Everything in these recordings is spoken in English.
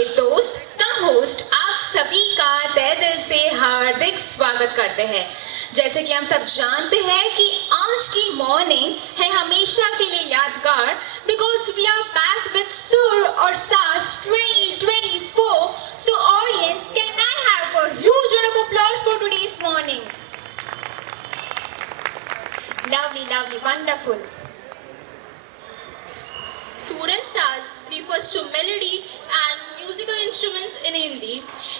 आपके दोस्त का होस्ट आप सभी का तहे दिल से हार्दिक स्वागत करते हैं। जैसे कि हम सब जानते हैं कि आज की मॉर्निंग है हमेशा के लिए यादगार, because we are back with सुर और सास 2024. So audience, can I have a huge round of applause for today's morning? Lovely, lovely, wonderful. Sur and Saz refers to melody and musical instruments in Hindi.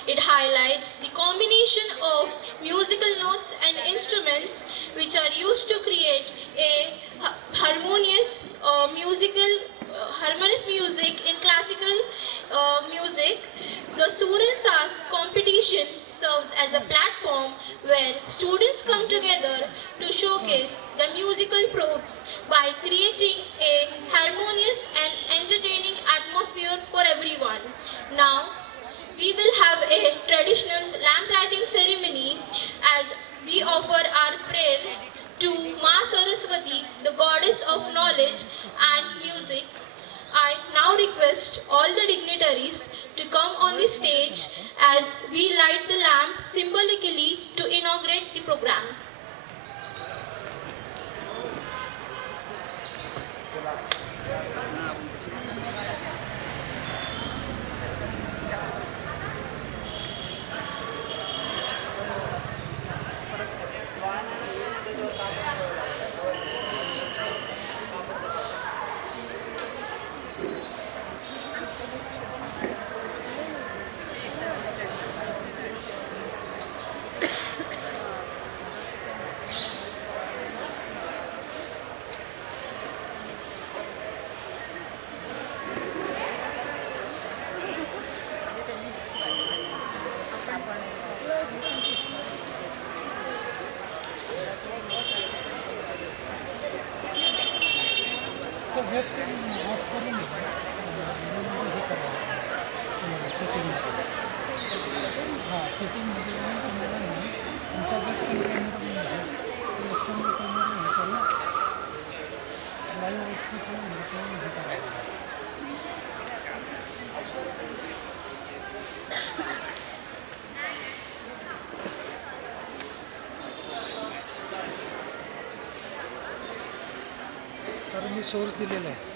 It highlights the combination of musical notes and instruments which are used to create a harmonious music in classical music. The Sur and Saz competition serves as a platform where students come together to showcase the musical props by creating a harmonious and entertaining atmosphere for everyone. Now, we will have a traditional lamp lighting ceremony as we offer our prayer to Ma Saraswati, the goddess of knowledge and music. I now request all the dignitaries to come on the stage as we light the lamp symbolically to inaugurate the program. Me source दिलेला आहे.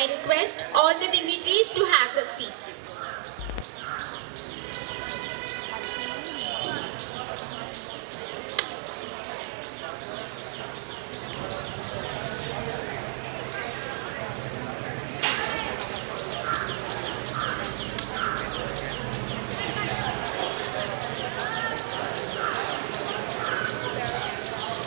I request all the dignitaries to have the seats.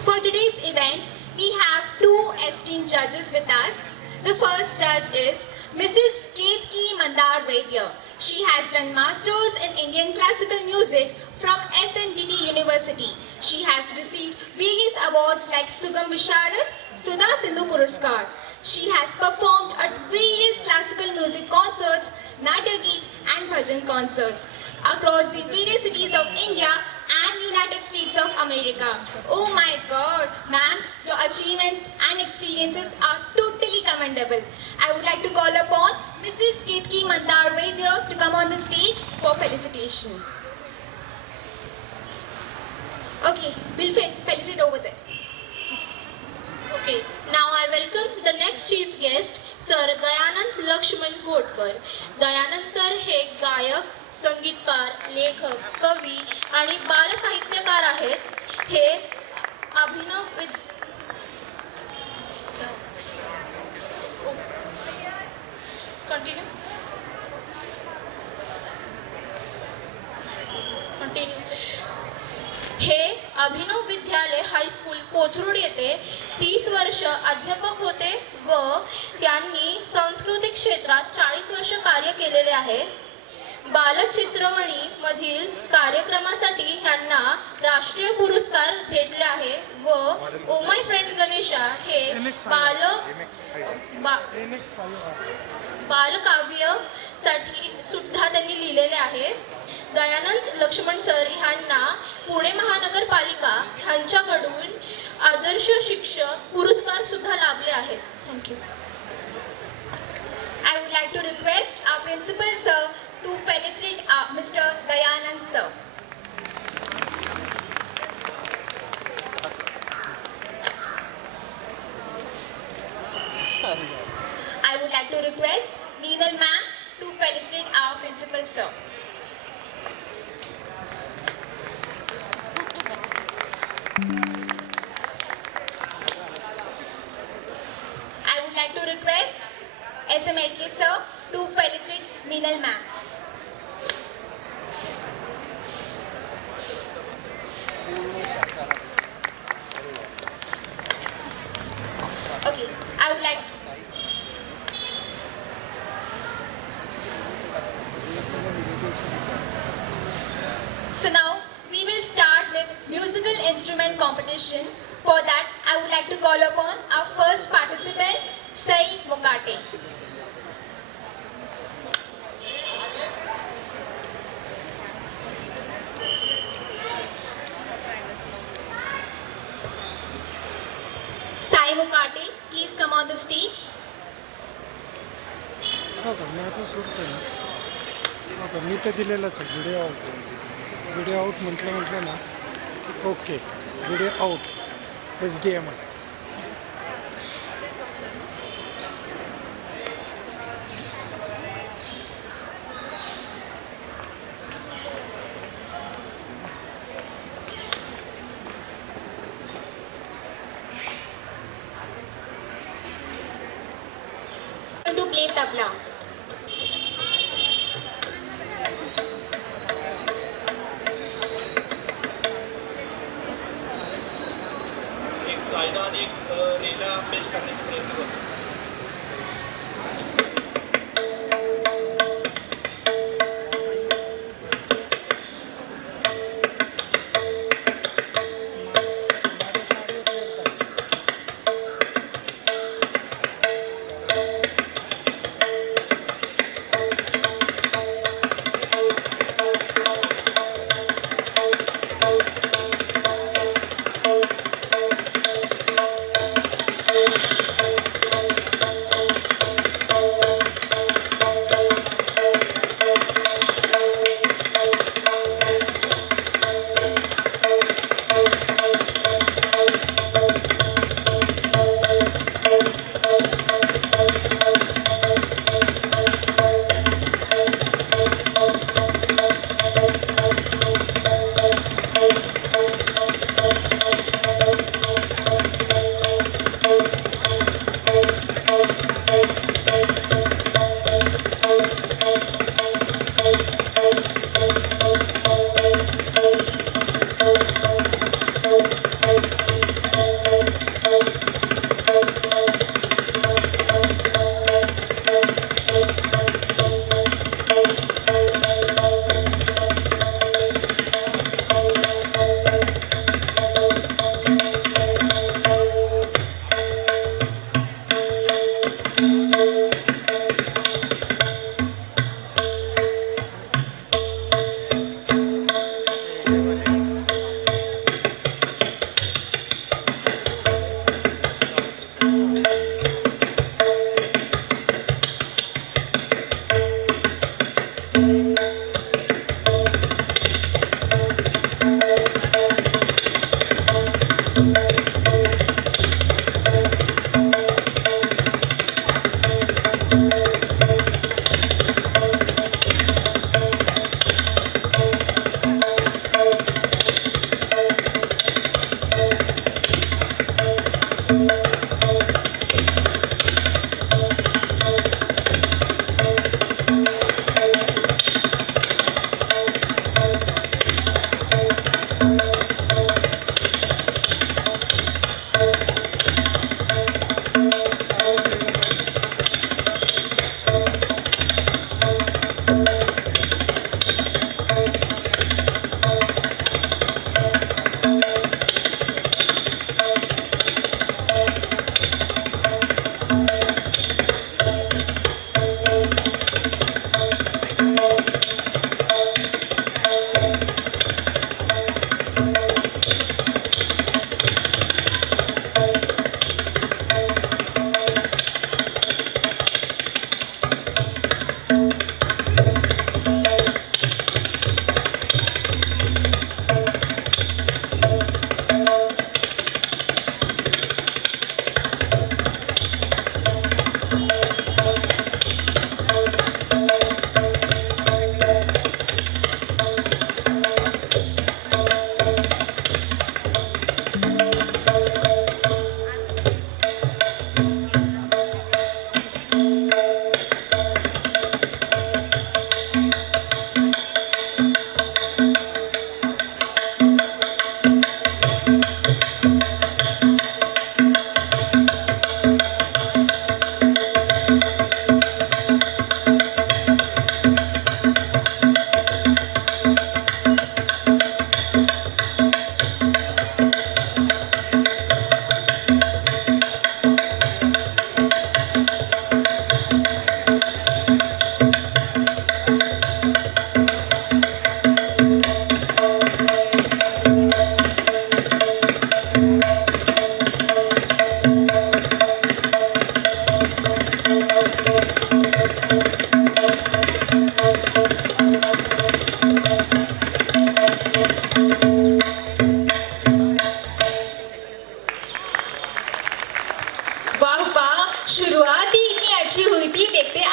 For today's event, we have two esteemed judges with us. The first judge is Mrs. Ketki Mandar Vaidya. She has done Masters in Indian Classical Music from SNDT University. She has received various awards like Sugam Visharad, Sudha Sindhu Puraskar. She has performed at various classical music concerts, Natya Geet and Bhajan concerts across the various cities of India and United States of America. Oh my God, ma'am, your achievements and experiences are totally commendable. I would like to call upon Mrs. Ketki Mandar Vaidya to come on the stage for felicitation. Okay, we'll felicitate over there. Okay, now I welcome the next chief guest, Sir Dayanand Lakshman Kodkar. Dayanand sir हे गायक, संगीतकार, लेखक, कवी आणि बालसाहित्यकार आहेत. हे अभिनव continue हे अभिनव विद्यालय high school Kothrud येथे 30 वर्ष अध्यापक होते व यांनी सांस्कृतिक क्षेत्रात 40 वर्ष कार्य केलेले आहे. बालचित्रवणी मधील कार्यक्रमासाठी यांना राष्ट्रीय पुरस्कार भेटले आहे व ओ माय फ्रेंड गणेशा हे बालकाव्यासाठी सुद्धा त्यांनी लिहिलेले आहे. दयानंद लक्ष्मण सर यांना पुणे महानगरपालिका यांच्याकडून आदर्श शिक्षक पुरस्कार सुद्धा लाभले आहेत. Thank you. I would like to request our principal sir to felicitate Mr. Dayanand sir. I would like to request Neenal ma'am to felicitate our principal sir. I would like to request SMLK sir to felicitate Neenal ma'am. Okay, I would like. So now we will start with musical instrument competition. For that, I would like to call upon our first participant, Sai Mukate. Sai Mukate, please come on the stage. हो का मी आता सुटतो ना हो का मी तर दिलेलंच आहे video out म्हटलं ना okay video out HDMI. To play tabla. एक कायदा आणि एक रेला पेश करण्याचा प्रयत्न करतो.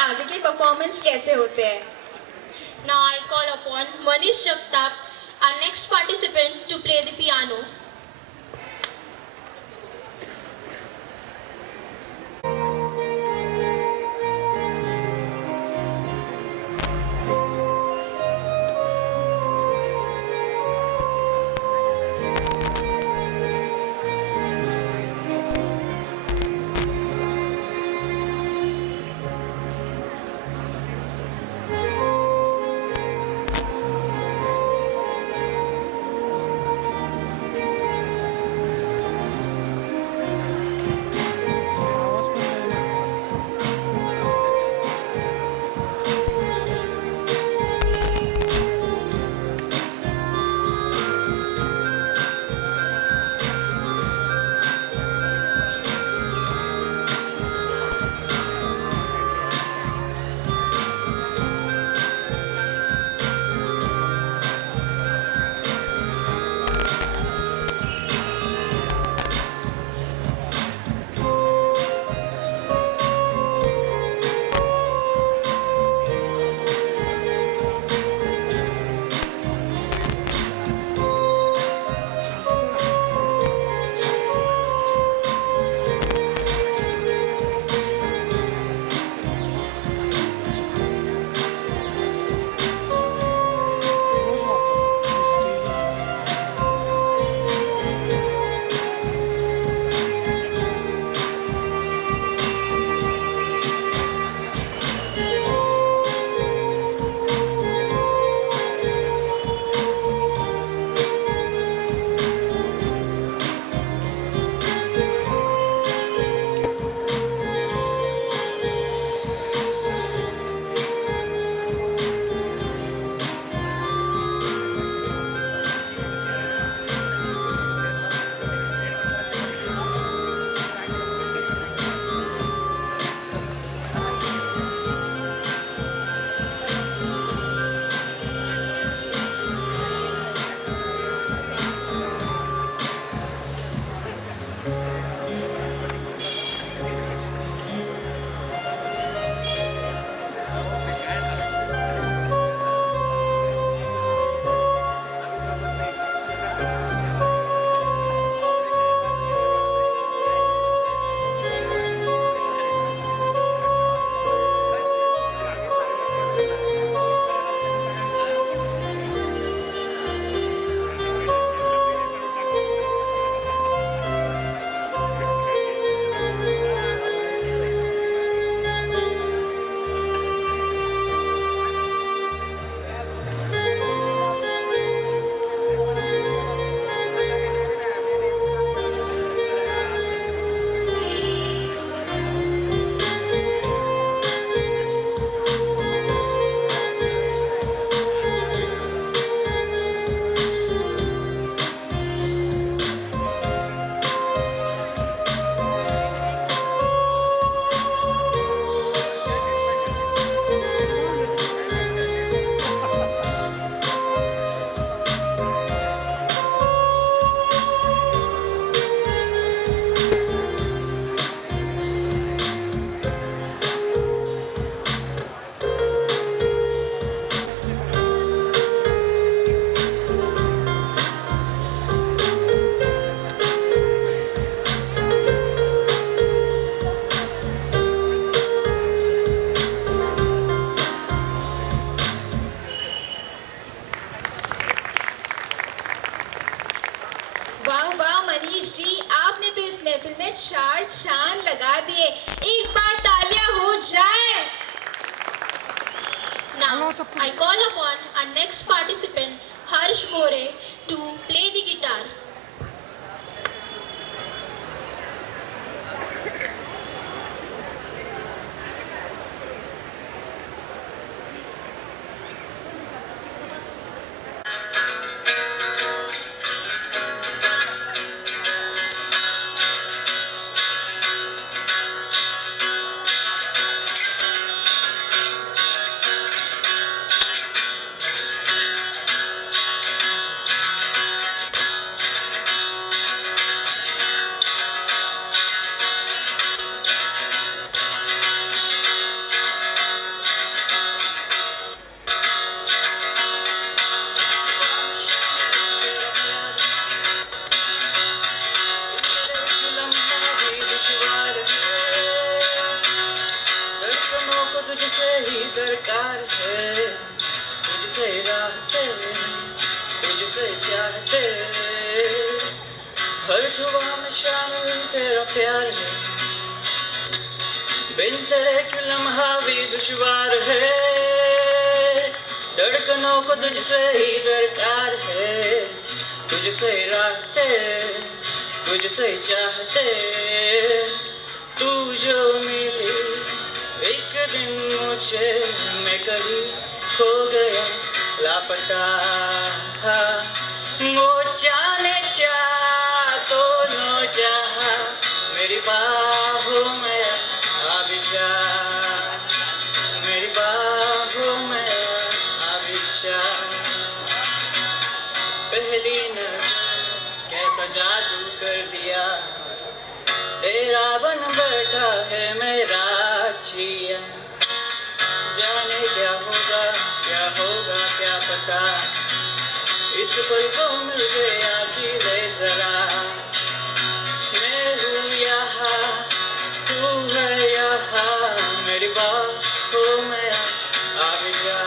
आगे के परफॉर्मेंस कैसे होते हैं। Now I call upon Manish Jagtap, our next participant, to play the piano. आवाज पण नाही ना. रोज वापरतो. वाह वाह मनीष जी, आपने तो इस महफिल में चार चांद लगा दिए। एक बार तालियां हो जाए। Now I call upon our next participant, Harsh Bore, to play the guitar. ही दरकार है, तुझसे राहते तुझसे चाहते, हर दुआ में शामिल तेरा प्यार है, बिन तेरे के लम्हा भी दुश्वार है, धड़कनों को तुझसे ही दरकार है, तुझसे राहते तुझसे चाहते, तू जो मिली एक दिन मुझे, मैं कहीं खो गया लापता, वो जाने जा दोनों जहां, मेरी बाहों में आ भी जा, मेरी बाहों में आ भी जा, पहली नजर कैसा जादू कर दिया, तेरा बन बैठा है मेरा जिया, जाने क्या होगा क्या पता, इस पल को मिल गया जी ले जरा, मैं हूँ यहाँ तू है यहाँ, मेरी बाहों में आ भी जा,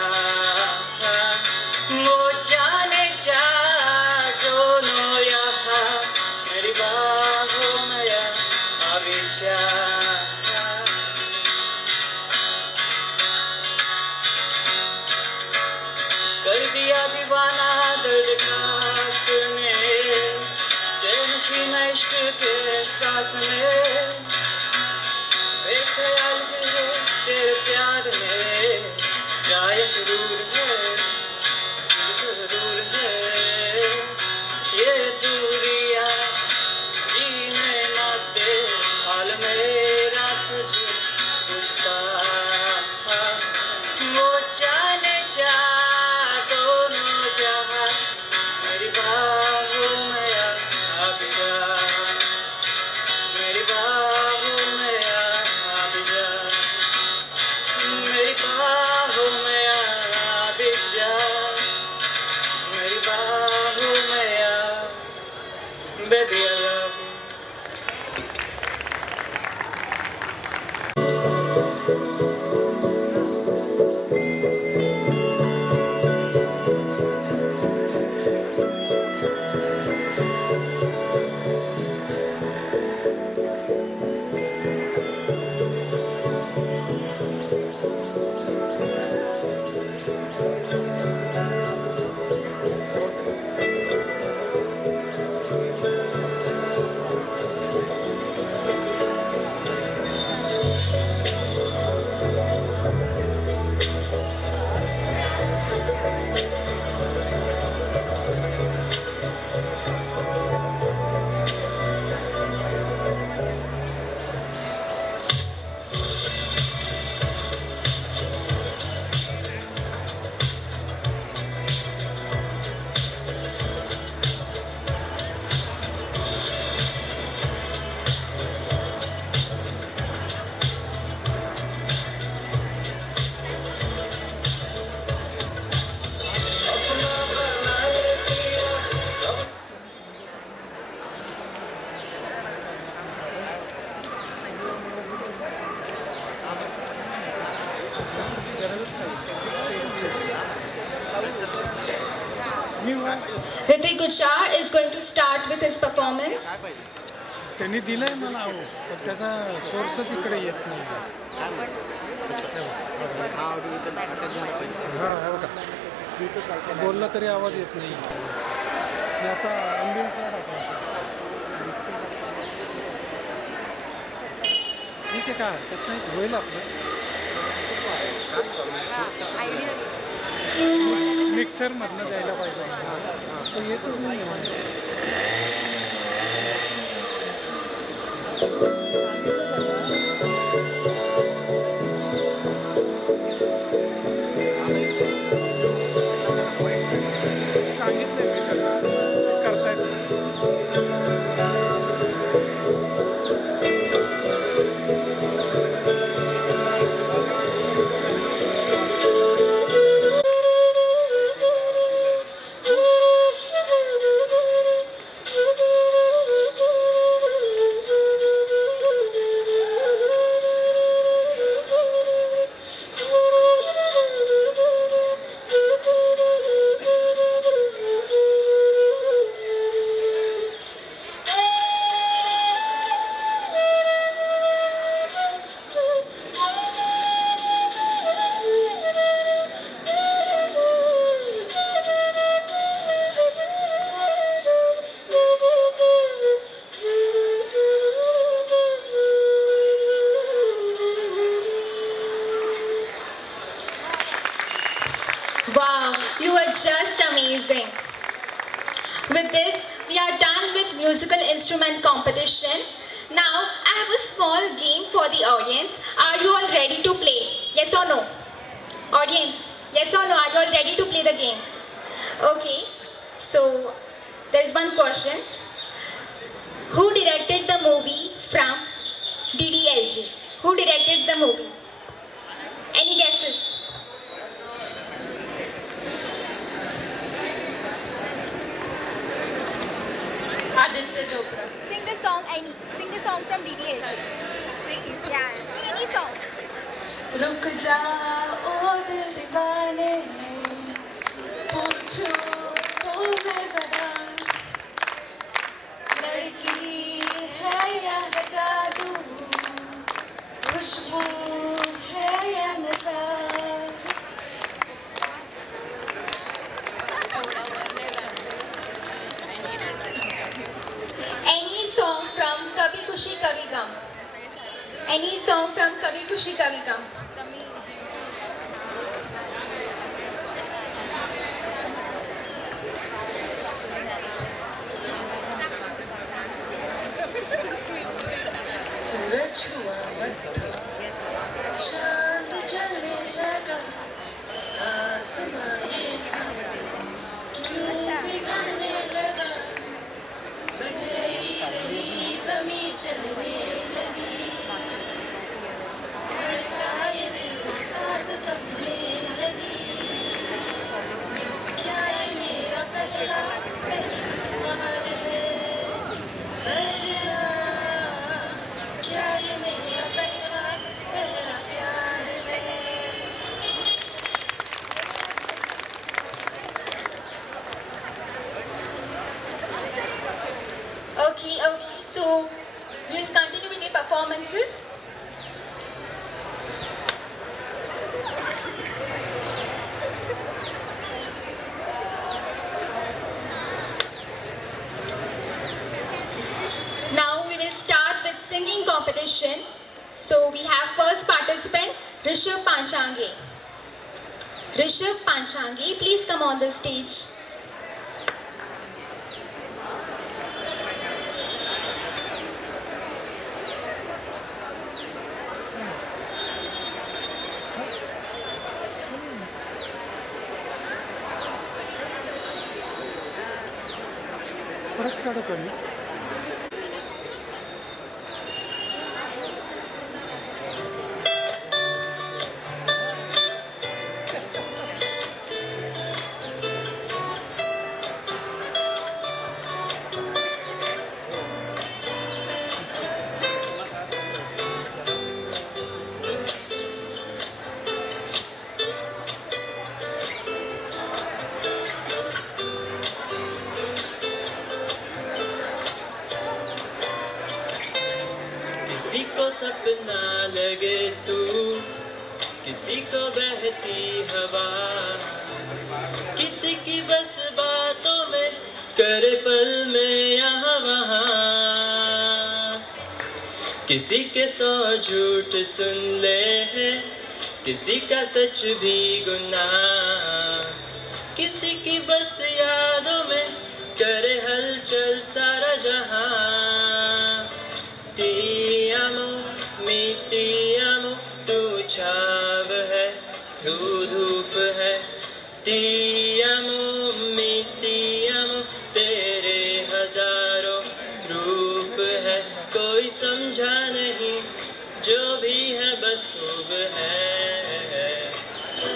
वो जाने जा दोनों यहाँ, मेरी बाहों में आ भी जा, कर दिया दीवाना दर्द खास ने, चैन छीना इश्क के सांस ने, बेख्याल दिल है तेरे प्यार में, जाए जरूर है तुझसे जरूर है, ये दूरियां जीने ना दे, हाल मेरा तुझे बुझता, वो जाने जा दोनों जहां, मेरी बाहों में आ भी जा, मेरी बाहों में आ भी जा, मेरी बाहों में आ भी जा, मेरी बाहों में आ, baby I love you. Hrithik Gujjar is going to start with his performance. त्यांनी दिलंय मला अहो, पण त्याचा सोर्स तिकडे येत नाही. हा हो का, बोलला तरी आवाज येत नाही. आणि आता ॲम्बियन्सला टाकायचं. ठीक आहे, काय हरकत नाही, होईल आपलं. मिक्सरमधनं द्यायला पाहिजे. तो येतच नाही. Wow, you are just amazing. With this, we are done with musical instrument competition. Now, I have a small game for the audience. Are you all ready to play? Yes or no? Audience, yes or no? Are you all ready to play the game? Okay, so there's one question. Who directed the movie from DDLG? Who directed the movie? Any guesses? Aditya Chopra. Sing the song, sing the song from DDLJ. Sing? Yeah, sing any song. रुक जाओ दिल दीवाने पूछो तो मैं जरा लड़की है या है जादू खुशबू है या नशा Any song from Kabhi Khushi Kabhi Gum? Any song from Kabhi Khushi Kabhi Gum? सूरज हुआ मत्था चांद जलने लगा आसमां ये क्यों बिगड़ने लगा बदली रही ज़मीं चलने लगी धड़का ये दिल सांस थमने लगी क्या ये मेरा पहला प्यार है सजना क्या ये मेरा पहला प्यार है Okay, so we'll continue with the performances. Now we will start with singing competition. So we have first participant Rishabh Panchange. Rishabh Panchange, please come on the stage. परत काढू कमी किसी को सपना लगे तू किसी को बहती हवा किसी की बस बातों में करे पल में यहाँ वहाँ किसी के 100 झूठ सुन ले है किसी का सच भी गुनाह किसी की बस यादों में करे हलचल सारा जहां Ti amo, तू छाव है, तू धूप है Ti amo, तेरे हजारों रूप है कोई समझा नहीं जो भी है बस खूब है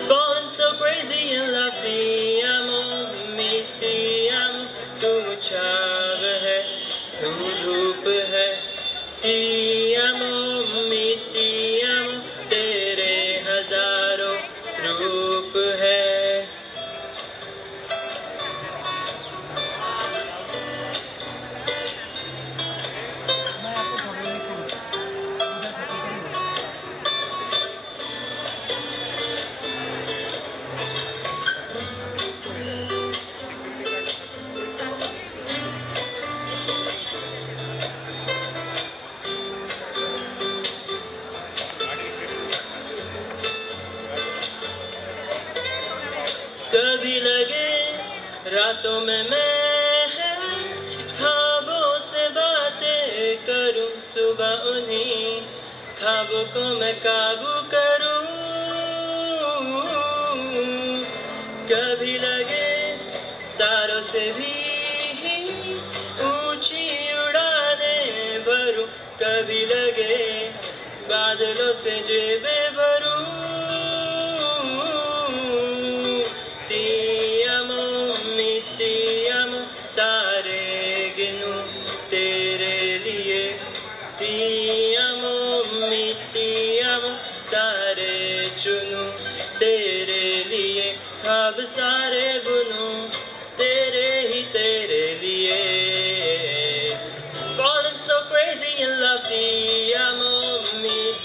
Falling so crazy in love Ti amo, तू छाव है, तू धूप है Ti amo, तेरे हजारों रूप है कभी लगे रातों में मैं ख्वाबों से बातें करूं, सुबह उन्हीं ख्वाबों को मैं काबू करूं। कभी लगे तारों से भी ऊंची उड़ानें भरूं, कभी लगे बादलों से जेबें भरूं। Ti amo, ti amo, तारे गिनूं तेरे लिए। Ti amo, ti amo, सारे चुनूं तेरे लिए। ख्वाब सारे बुनूं तेरे ही तेरे लिए। Falling so crazy in love, ti amo,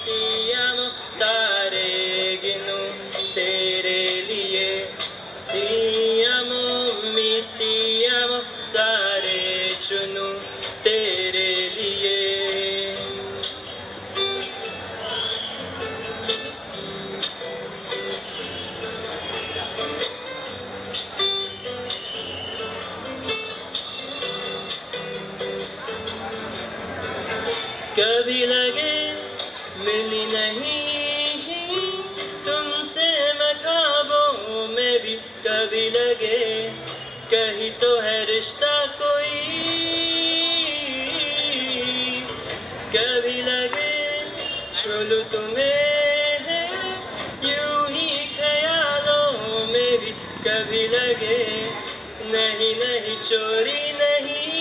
ti amo, तारे गिनूं तेरे लिए। Ti amo, ti amo, सारे चुनूं तेरे लिए। कभी लगे मिली नहीं तुमसे मैं ख्वाबों में भी, कभी लगे कहीं तो है रिश्ता कोई। कभी लगे छू लूं तुम्हें यूं ही ख्यालों में भी, कभी लगे नहीं नहीं चोरी नहीं।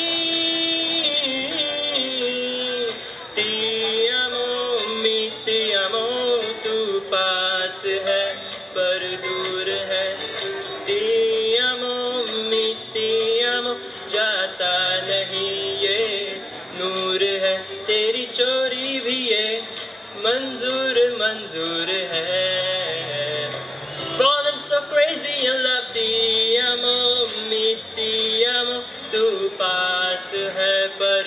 Ti amo, ti amo, तू पास है पर दूर है। Ti amo, ti amo, जाता नहीं ये नूर है। तेरी चोरी भी ये मंजूर मंजूर है। Falling so crazy in love, ti amo, ti amo, तू पास है पर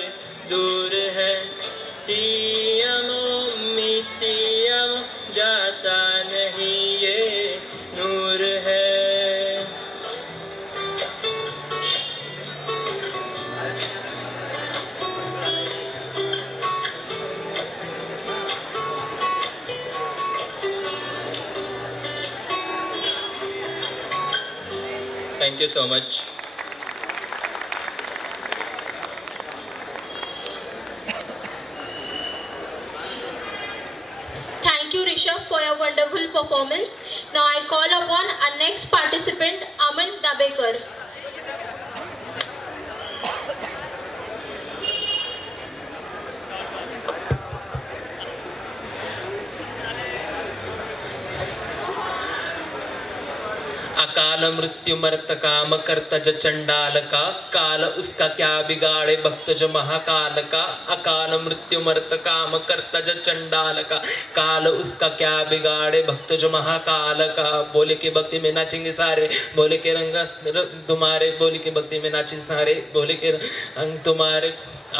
दूर है। Ti amo, ti amo, जाता नहीं ये नूर है। Thank you so much. Thank you, Rishabh, for your wonderful performance. Now I call upon our next participant, Aman Dabekar. अकाल मृत्यु मरत काम करता ज चंडाल का, काल उसका क्या बिगाड़े भक्त जो महाकाल का। अकाल मृत्यु मरत काम करता ज चंडाल का, काल उसका क्या बिगाड़े भक्त जो महाकाल का। बोले के भक्ति में नाचेंगे सारे, बोले के रंग तुम्हारे, बोले के भक्ति में नाचे सारे, बोले के रंग तुम्हारे।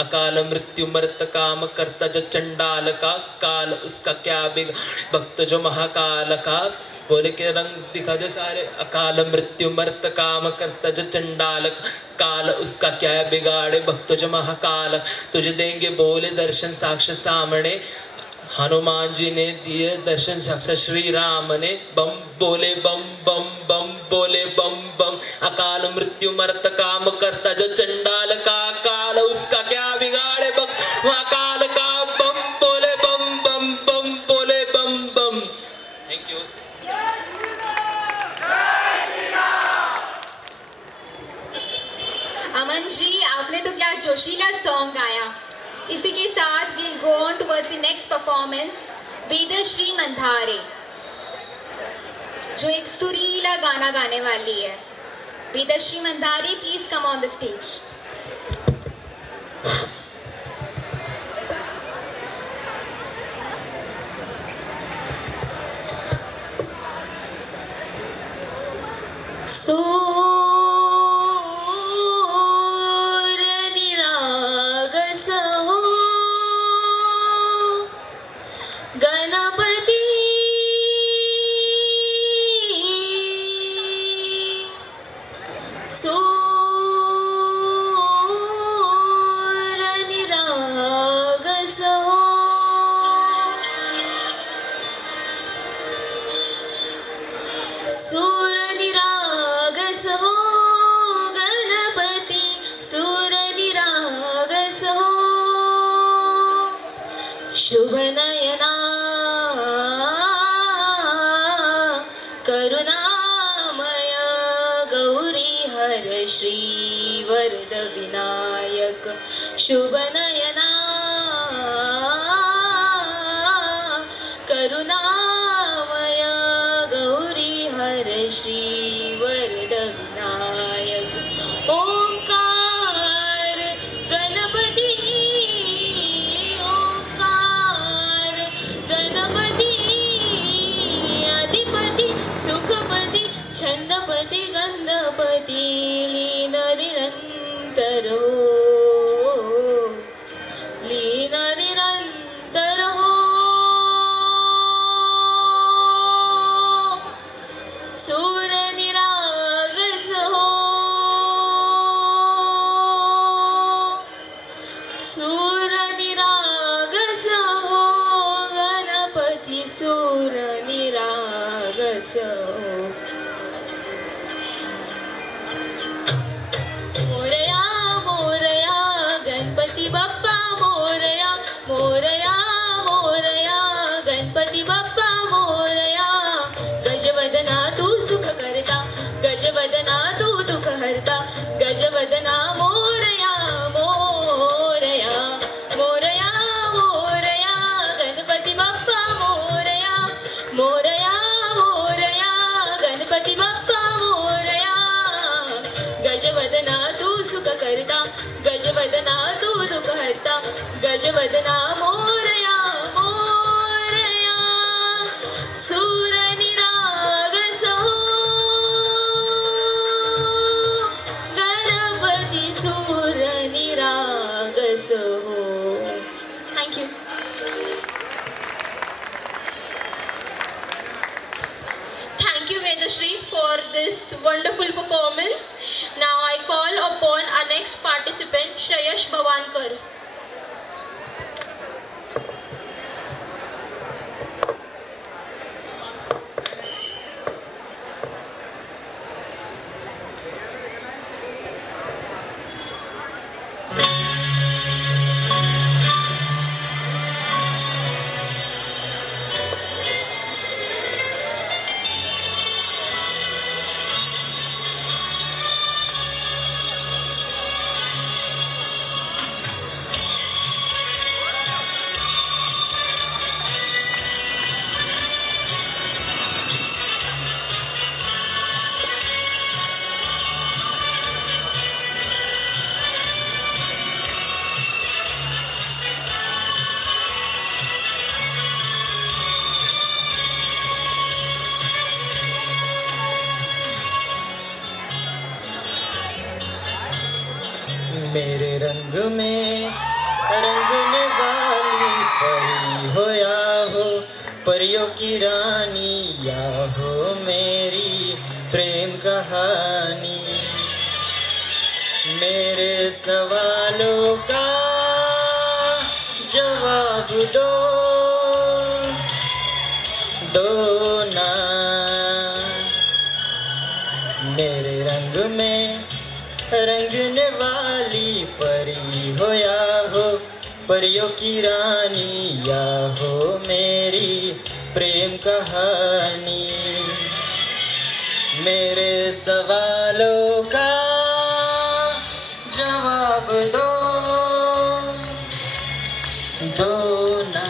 अकाल मृत्यु मरत काम करता जो चंडाल का, काल उसका क्या बिगाड़े भक्त जो महाकाल का। बोले के रंग दिखा दे सारे। अकाल मृत्यु मरत काम करता जो चंडाल, काल उसका क्या बिगाड़े भक्त जो महाकाल। तुझे देंगे बोले दर्शन साक्ष सामने, हनुमान जी ने दिए दर्शन साक्षात श्री राम ने। बम बोले बम बम बम बोले बम बम। अकाल मृत्यु मरत काम करता जो चंडाल का, काल उसका क्या बिगाड़े भक्त महाकाल का। बम बोले बम बम बम बोले बम बम। Thank you. अमन जी, आपने तो क्या जोशीला सॉन्ग गाया। इसी के साथ we'll go on towards the next performance, Vedashree Mandhare, जो एक सुरीला गाना गाने वाली है। Vedashree Mandhare, please come on the stage. Ganapati सूरनिरागसो सूरनिरागसो गणपति सूरनिरागसो शुभनयना करुणामय गौरी हर श्री वरद विनायक शुभनयना करुणामय गौरी हर श्री वरद विनायक ओंकार गणपती ओंकार गणपती अधिपती सुखपती छंदपती गंधपती लीन निरंतर हो लीन निरंतर हो सूरनिरागस हो सूरनिरागस हो गणपती सूरनिरागस हो मोरया मोरया गणपती बाप्पा मोरया मोरया मोरया गणपती बाप्पा मोरया गजवदना तू सुख करता गजवदना तू दुःख हरता गजवदना मोरया मोरया मोरया मोरया गणपती बाप्पा मोरया मोरया मोरया गणपती बाप्पा मोरया गजवदना तू सुख करता गजवदना तू दुःख हरता गजवदना मोरया मोरया सूरनिरागस हो गणपती सूरनिरागस हो thank you Thank you, Vedashri, for this wonderful performance. Now I call upon our next participant, Shreyash Bhavankar. मेरे रंग में रंगने वाली परी हो या हो परियों की रानी या हो मेरी प्रेम कहानी मेरे सवालों का जवाब दो ना मेरे रंग में रंगने वाली परी हो या हो परियों की रानी या हो मेरी प्रेम कहानी मेरे सवालों का जवाब दो ना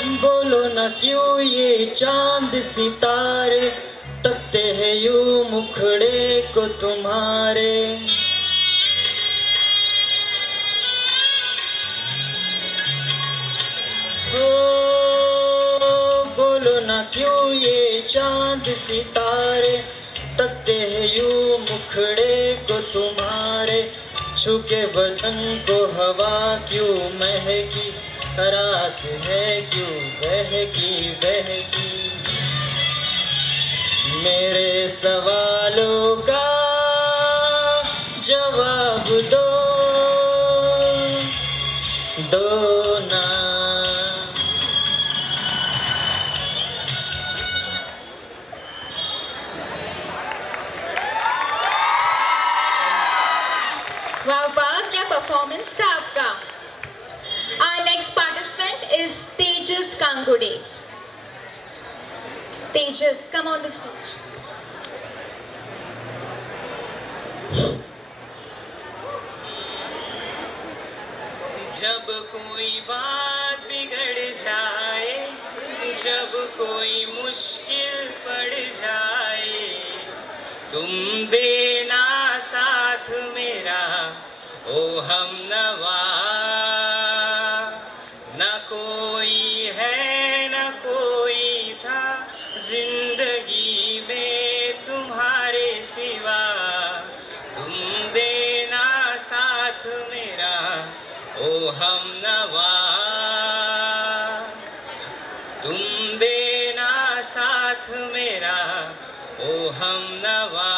बोलो ना क्यों ये चांद सितारे तकते हैं यूं मुखड़े को तुम्हारे। बोलो ना क्यों ये चांद सितारे तकते हैं यूं मुखड़े को तुम्हारे। छुके बदन को हवा क्यों महकी रात है क्यों बहकी बहकी। मेरे सवालों का जवाब दो ना। वाह वाह, क्या परफॉर्मेंस था आपका। Our next participant is Tejas Kangude. Tejas, come on the stage. जब कोई बात बिगड़ जाए, जब कोई मुश्किल पड़ जाए, तुम देना साथ मेरा ओ हमनवा। न कोई है न कोई था जिंदगी में तुम्हारे सिवा। तुम देना साथ मेरा ओ हमनवा। तुम देना साथ मेरा ओ हमनवा।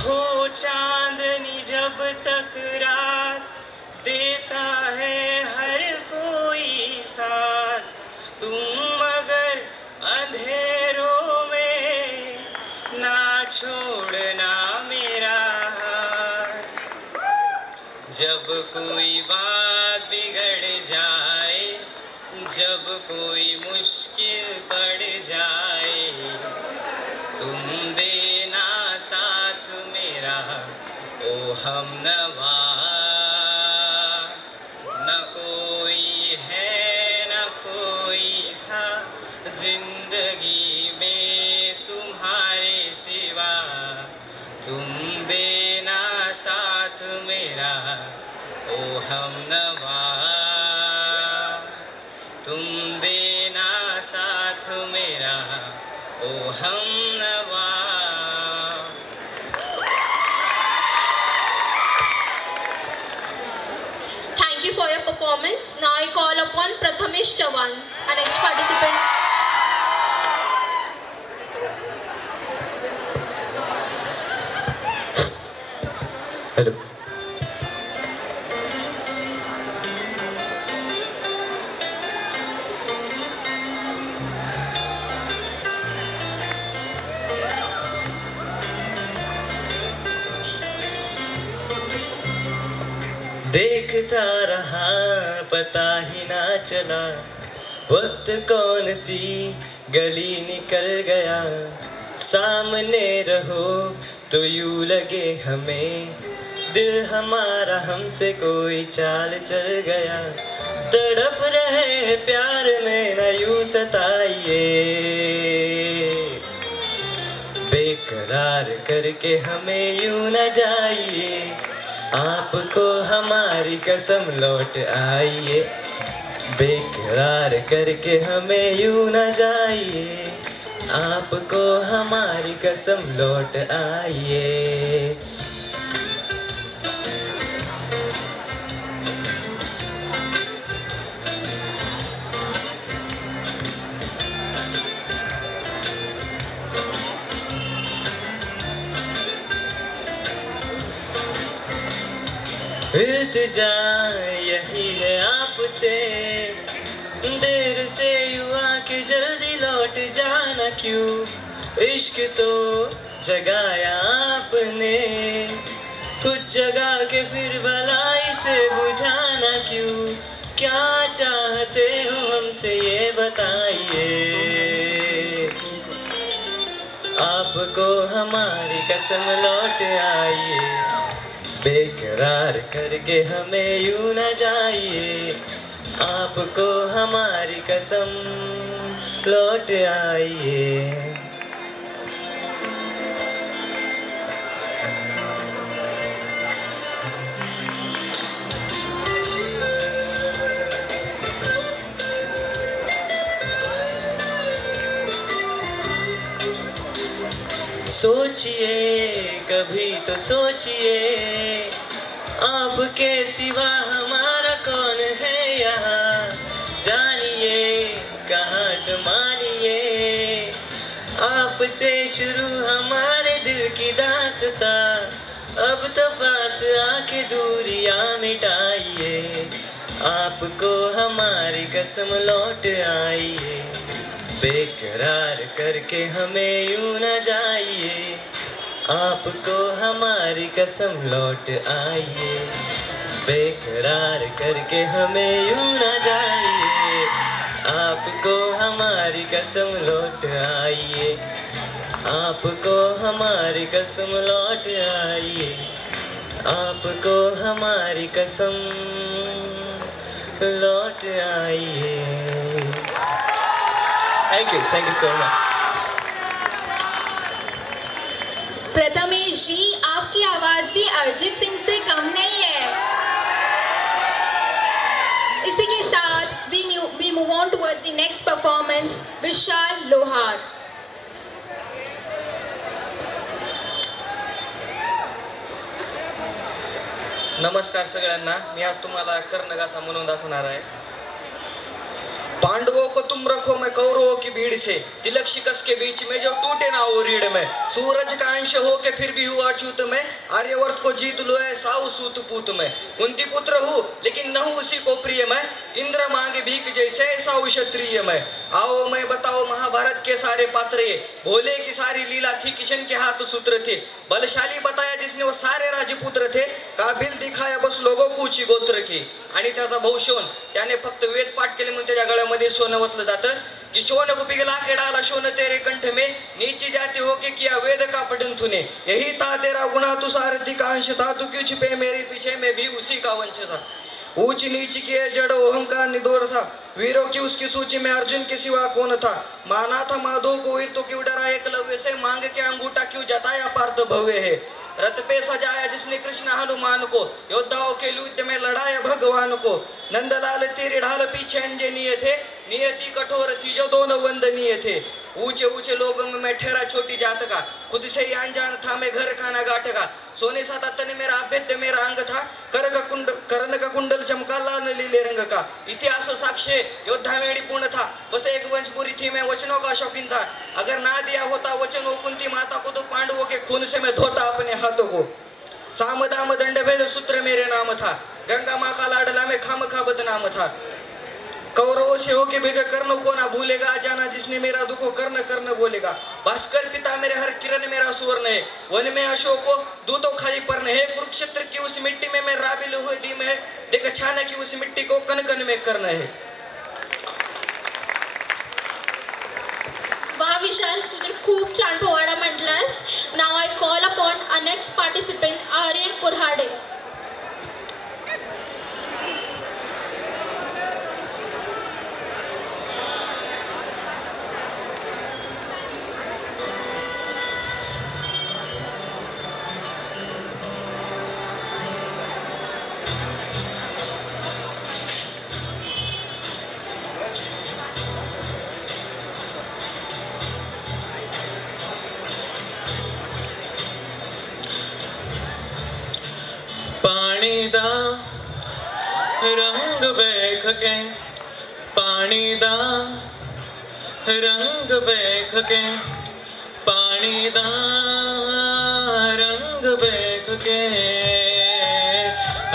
हो चांदनी जब तक रात देता है हर कोई साथ। तुम मगर अंधेरों में ना छोड़ना मेरा हाथ। जब कोई बात बिगड़ जाए, जब कोई मुश्किल पड़ जाए, तुम देना साथ मेरा ओ हमनवा। न कोई है न कोई था जिंदगी में तुम्हारे सिवा। तुम देना साथ मेरा ओ हमनवा। तुम देना साथ मेरा ओ हमनवा। Thank you for your performance. Now I call upon Prathamesh Chavan, our next participant. Hello. देखता रहा पता ही ना चला वक्त कौन सी गली निकल गया। सामने रहो तो यूं लगे हमें दिल हमारा हमसे कोई चाल चल गया। तड़प रहे प्यार में न यूं सताइए, बेकरार करके हमें यूं न जाइए। आपको हमारी कसम लौट आइए, बेकरार करके हमें यूं न जाइए। आपको हमारी कसम लौट आइए। इल्तिजा यही है आपसे, देर से यूं आके जल्दी लौट जाना क्यों। इश्क तो जगाया आपने, खुद जगा के फिर भलाई से बुझाना क्यों। क्या चाहते हो हमसे ये बताइए, आपको हमारी कसम लौट आइए। बेकरार करके हमें यूं न जाइए, आपको हमारी कसम लौट आइए। सोचिए कभी तो सोचिए, आपके सिवा हमारा कौन है यहाँ। जानिए कहाँ जमानिए, आपसे शुरू हमारे दिल की दास्तां। अब तो पास आके दूरियां मिटाइए, आपको हमारी कसम लौट आइए। बेकरार करके हमें यूं न जाइए, आपको हमारी कसम लौट आइए। बेकरार करके हमें यूं न जाइए, आपको हमारी कसम लौट आइए। आपको हमारी कसम लौट आइए, आपको हमारी कसम लौट आइए। Thank you so much. Prathamesh जी, आपकी आवाज भी अरिजीत सिंह से कम नहीं है। इसी के साथ we move on towards the next performance, विशाल लोहार। नमस्कार सगळ्यांना, मी आज तुम्हाला कर्णगाथा म्हणून दाखवणार आहे। पांडवों को तुम रखो मैं कौरवों की भीड़ से, तिलक शिकस के बीच में जो टूटे ना वो रीढ़ में। सूरज का अंश हो के फिर भी हुआ च्युत में, आर्यवर्त को जीत लो है साउ सूत पूत में। कुंती पुत्र हूँ लेकिन न हूँ उसी को प्रिय मैं, इंद्र मांगे भीख जैसे साउ क्षत्रिय मैं। आओ मैं बताओ महाभारत के सारे पात्र ये, भोले की सारी लीला थी किशन के हाथ सूत्र थे। बलशाली बताया जिसने वो सारे राजपुत्र थे, काबिल दिखाया बस लोगों को ऊंची गोत्र की। आणि त्याचा भाऊ शोन, त्याने फक्त वेद पाठ केले म्हणून त्याच्या गळ्यामध्ये सोनं वतलं जातं कि शोन को पिघला के डाला शोन तेरे कंठ में, नीची जाती हो के किया वेद का पठन तूने। यही था तेरा गुना तू सारथी का अंश था, तू क्यों छिपे मेरे पीछे मैं भी उसी का वंश था। ऊंच नीच किए जड़ अहंकार निदोर था, वीरों की उसकी सूची में अर्जुन के सिवा कौन था। माना था माधो को वीर तो क्यों डरा एकलव्य से, मांग के अंगूठा क्यों जताया पार्थ भव्य है। रथ पे सजाया जिसने कृष्ण हनुमान को, योद्धाओं के युद्ध में लड़ाया भगवान को। नंदलाल तेरे ढाल पीछे अंजनीय थे, नियति कठोर थी जो दोनों वंदनीय थे। ऊंचे ऊंचे लोगों में मैं ठहरा छोटी जात का, खुद से ही अनजान था मैं घर खाना गाठ का। सोने सा तन मेरा अभेद्य मेरा अंग था, कर्ण का कुंडल चमका लाल नीले रंग का। इतिहास साक्ष्य योद्धा मेरी पूर्ण था, बस एक वंशपुरी थी मैं वचनों का शौकीन था। अगर ना दिया होता वचन वो कुंती माता को, तो पांडवों के खून से मैं धोता अपने हाथों को। साम दाम दंड भेद सूत्र मेरे नाम था, गंगा माँ का लाडला में खाम खा बदनाम था। कौरवों से होके बेगा कर्ण को ना भूलेगा, जाना जिसने मेरा दुखो कर्ण कर्ण बोलेगा। भास्कर पिता मेरे हर किरण मेरा सुवर्ण है, वन में अशोको दूतों खाली पर्ण है। कुरुक्षेत्र की उस मिट्टी में मैं राबिल हुए दी में, देख छाना की उस मिट्टी को कन कन में करना है। वाह विशाल, तू तर खूप छान पोवाडा म्हटलास. Now I call upon a next participant Aryan Kurhade. पानी दा रंग वेख के, पानी दा रंग वेख के, पानी दा रंग वेख के,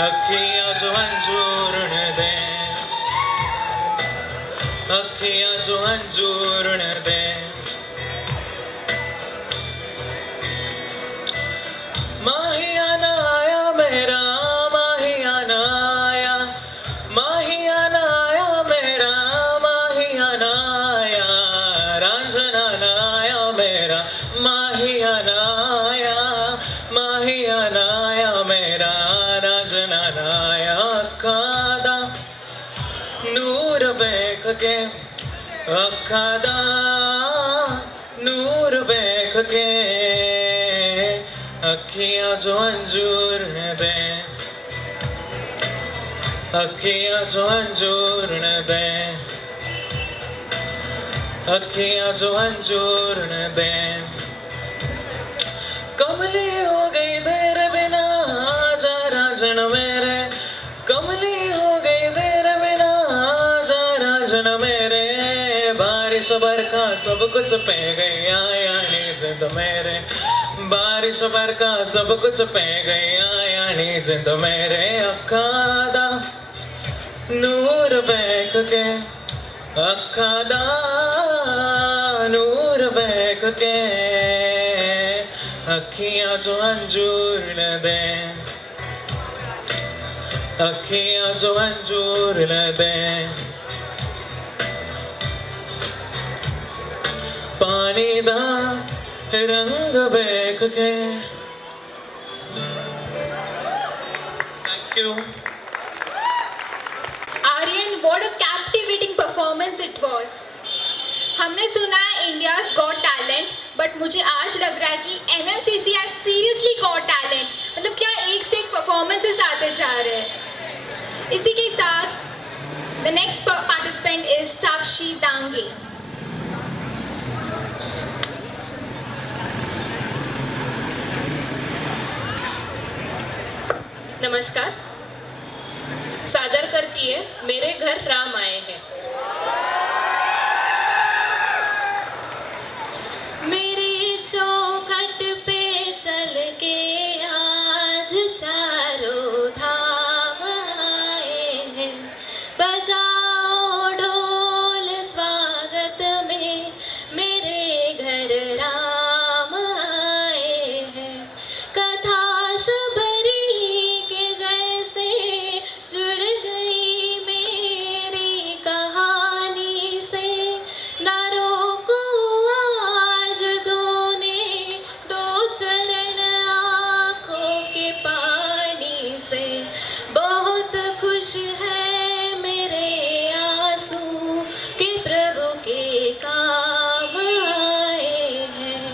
अखियां जो अंजूरण दे, अखियां जो अंजूरण दे। माहियाना आया मेरा, माहियाना आया, माहियाना आया मेरा, माहियाना आया, रांझना आया मेरा, माहियाना आया, माहियाना आया मेरा, रांझना आया। कादा के अखा दा नूर वेख के अखियां जो अंजूर न दे अखियां जो अंजूर न दे अखियां जो अंजूर न दे कमली हो गई तेरे बिना आजा रांझण मेरे कमली हो गई तेरे बिना आजा रांझण मेरे बारिश बरखा सब कुछ पे गई आया नी जिंद मेरे बारिश बरखा सब कुछ पे गई आया नी जिंद मेरे अखा दा नूर वेख के अखा दा नूर वेख के अखियां जो अंजूर न दे अखियां जो अंजूर न दे पानी दा रंग वेख के thank you Aryan, what a captivating performance it was. हमने सुना है इंडियाज गॉट टैलेंट, बट मुझे आज लग रहा है कि MMCC has seriously got talent. मतलब क्या एक से एक परफॉर्मेंसेस आते जा रहे हैं. इसी के साथ द नेक्स्ट पार्टिसिपेंट इज साक्षी दांगे. नमस्कार. सादर करती है मेरे घर राम आए हैं. मेरी चौखट पे चल के आज चारों धाम आए हैं. बजाओ ढोल स्वागत में मेरे घर राम आए हैं. कथा शबरी के जैसे जुड़ गई मेरी कहानी से. ना रोको आज दोने दो चरण आँखों के पानी से. बहुत खुश है मेरे आंसू कि प्रभु के काम आए हैं.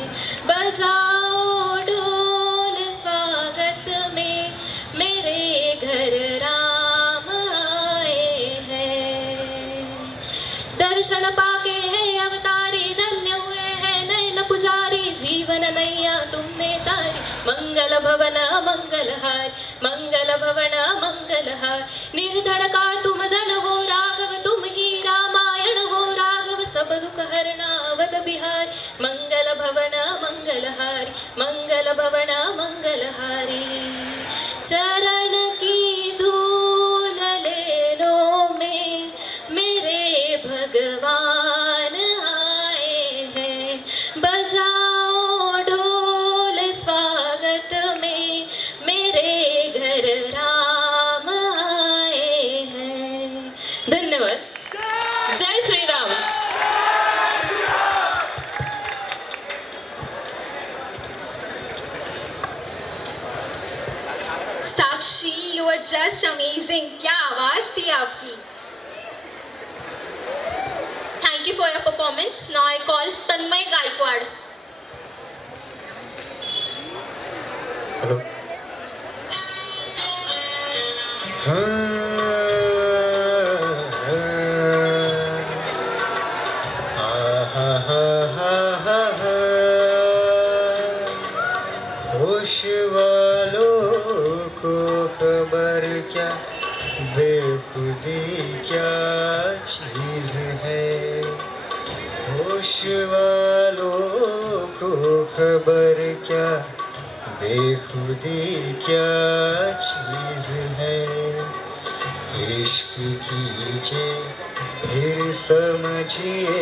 बजाओ ढोल स्वागत में मेरे घर राम आए हैं. दर्शन पाके है अवतारी धन्य हुए हैं नयन पुजारी. जीवन नैया तुमने तारी. मंगल भवन मंगलहार मंगल भवन मंगलहार. निर्धन का तुम धन हो राघव तुम ही रामायण हो राघव. सब दुख हरना अवध बिहार. मंगल भवन मंगलहारी मंगल भवन मंगलहारी. चरण की धूल ले लो में मेरे भगवान आए हैं. बजाओ ढोल स्वागत में मेरे घर राम आए हैं. धन्यवाद. जय श्री राम. साक्षी, यू आर जस्ट अमेजिंग. क्या आवाज थी आपकी. Thank you for your performance. Now I call Tanmay Gaikwad. Hello होश वालों को खबर क्या बेखुदी क्या चीज है. होश वालों को खबर क्या बेखुदी क्या चीज है. इश्क कीजिए फिर समझिए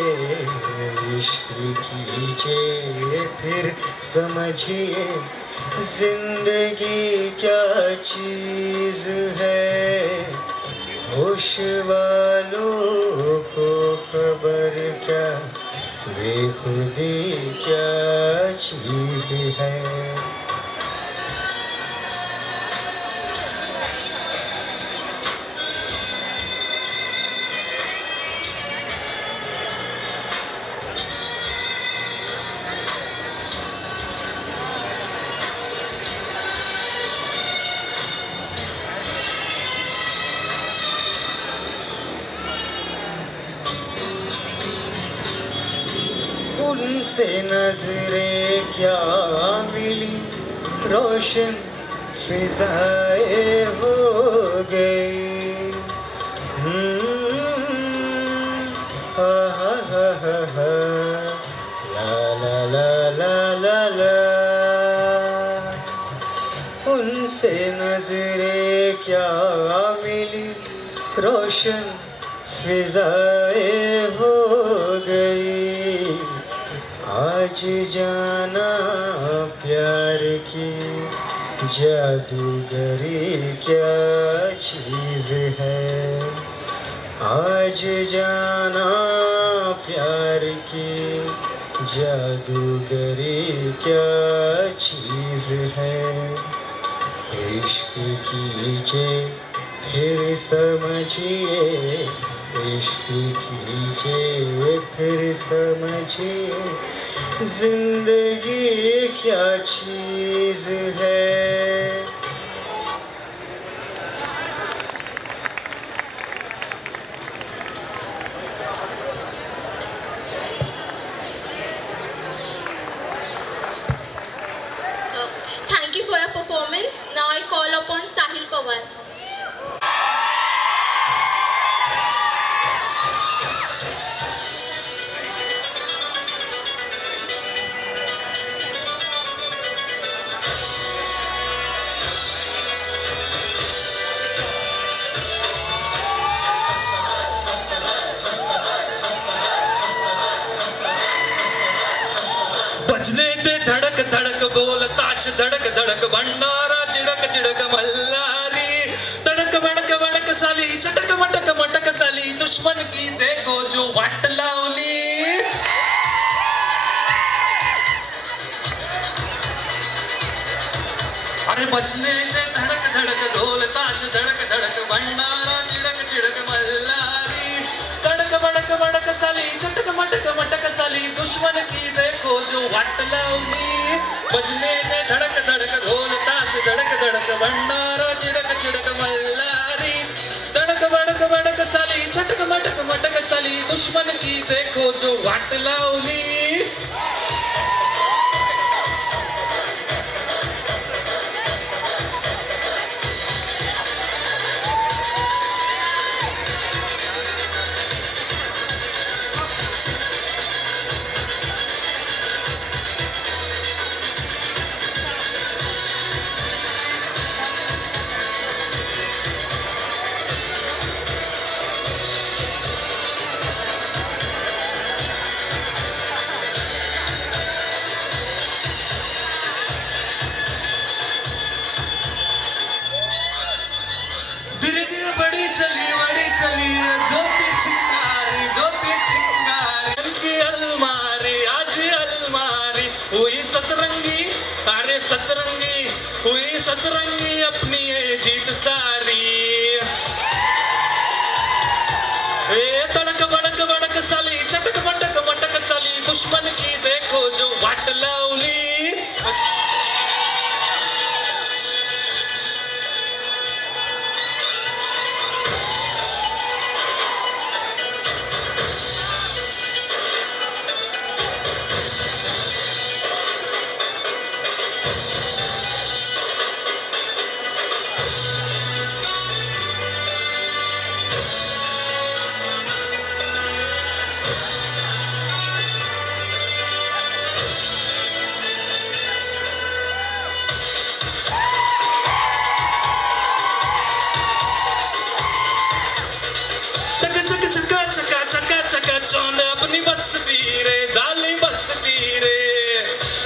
इश्क कीजिए फिर समझिए जिंदगी क्या चीज है. होश वालों को खबर क्या बेखुदी क्या चीज है. उनसे नजरें क्या मिली, रोशन फिजाएं हो गई। ला ला ला ला ला ला, उनसे नजरें क्या मिली, रोशन फिजाएं हो गई। आज जाना प्यार की जादूगरी क्या चीज़ है, आज जाना प्यार की जादूगरी क्या चीज़ है। इश्क कीजिए फिर समझिए, इश्क कीजिए फिर समझिए, जिंदगी क्या चीज़ है। Thank you for your performance. Now I call upon Sahil Pawar. बजने दे धड़क धड़क बोल ताश धड़क धड़क भंडारा चिड़क चिड़क मल्लारी, तड़क भड़क भड़क साली चटक मटक मटक साली, दुश्मन की देखो जो वाट लावली। अरे बजने दे धड़क धड़क ढोल ताश धड़क धड़क भंडारा चिड़क चिड़क मल्लारी, तड़क भड़क भड़क साली चटक मटक साली, दुश्मन की देखो जो वाट लावली। बजने दे धड़क धड़क ढोल ताश धड़क धड़क भंडारा चिड़क चिड़क मल्लारी, तड़क भड़क भड़क साली चटक मटक साली, दुश्मन की देखो जो वाट लावली। धीरे धीरे बड़ी चली ज्योति चिंगारी की अलमारी, आज अलमारी हुई सतरंगी, अरे सतरंगी हुई सतरंगी, अपनी ये जीत सारी। ए तड़क भड़क भड़क साली चटक मटक साली, दुश्मन की देखो जो वाट लावली। चका चौंद अपनी बस्ती रे, जाली बस्ती रे,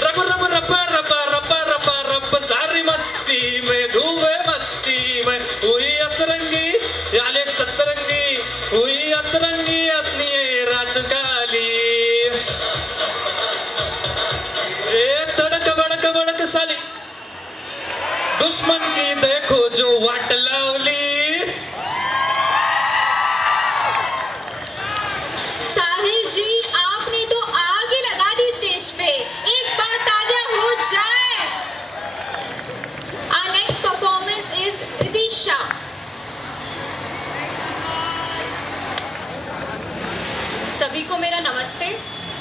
रब रब रब्बा रब्बा रब्बा रब्बा रब, सारी मस्ती में डूबे मस्ती में, हुई अतरंगी याले सतरंगी, हुई अतरंगी अपनी ये रात काली। ए तड़क भड़क भड़क साली, दुश्मन की देखो जो वाट लावली। साहिल जी, आपने तो आग ही लगा दी स्टेज पे, एक बार तालियां हो जाए। Our next performance is Ridisha. सभी को मेरा नमस्ते।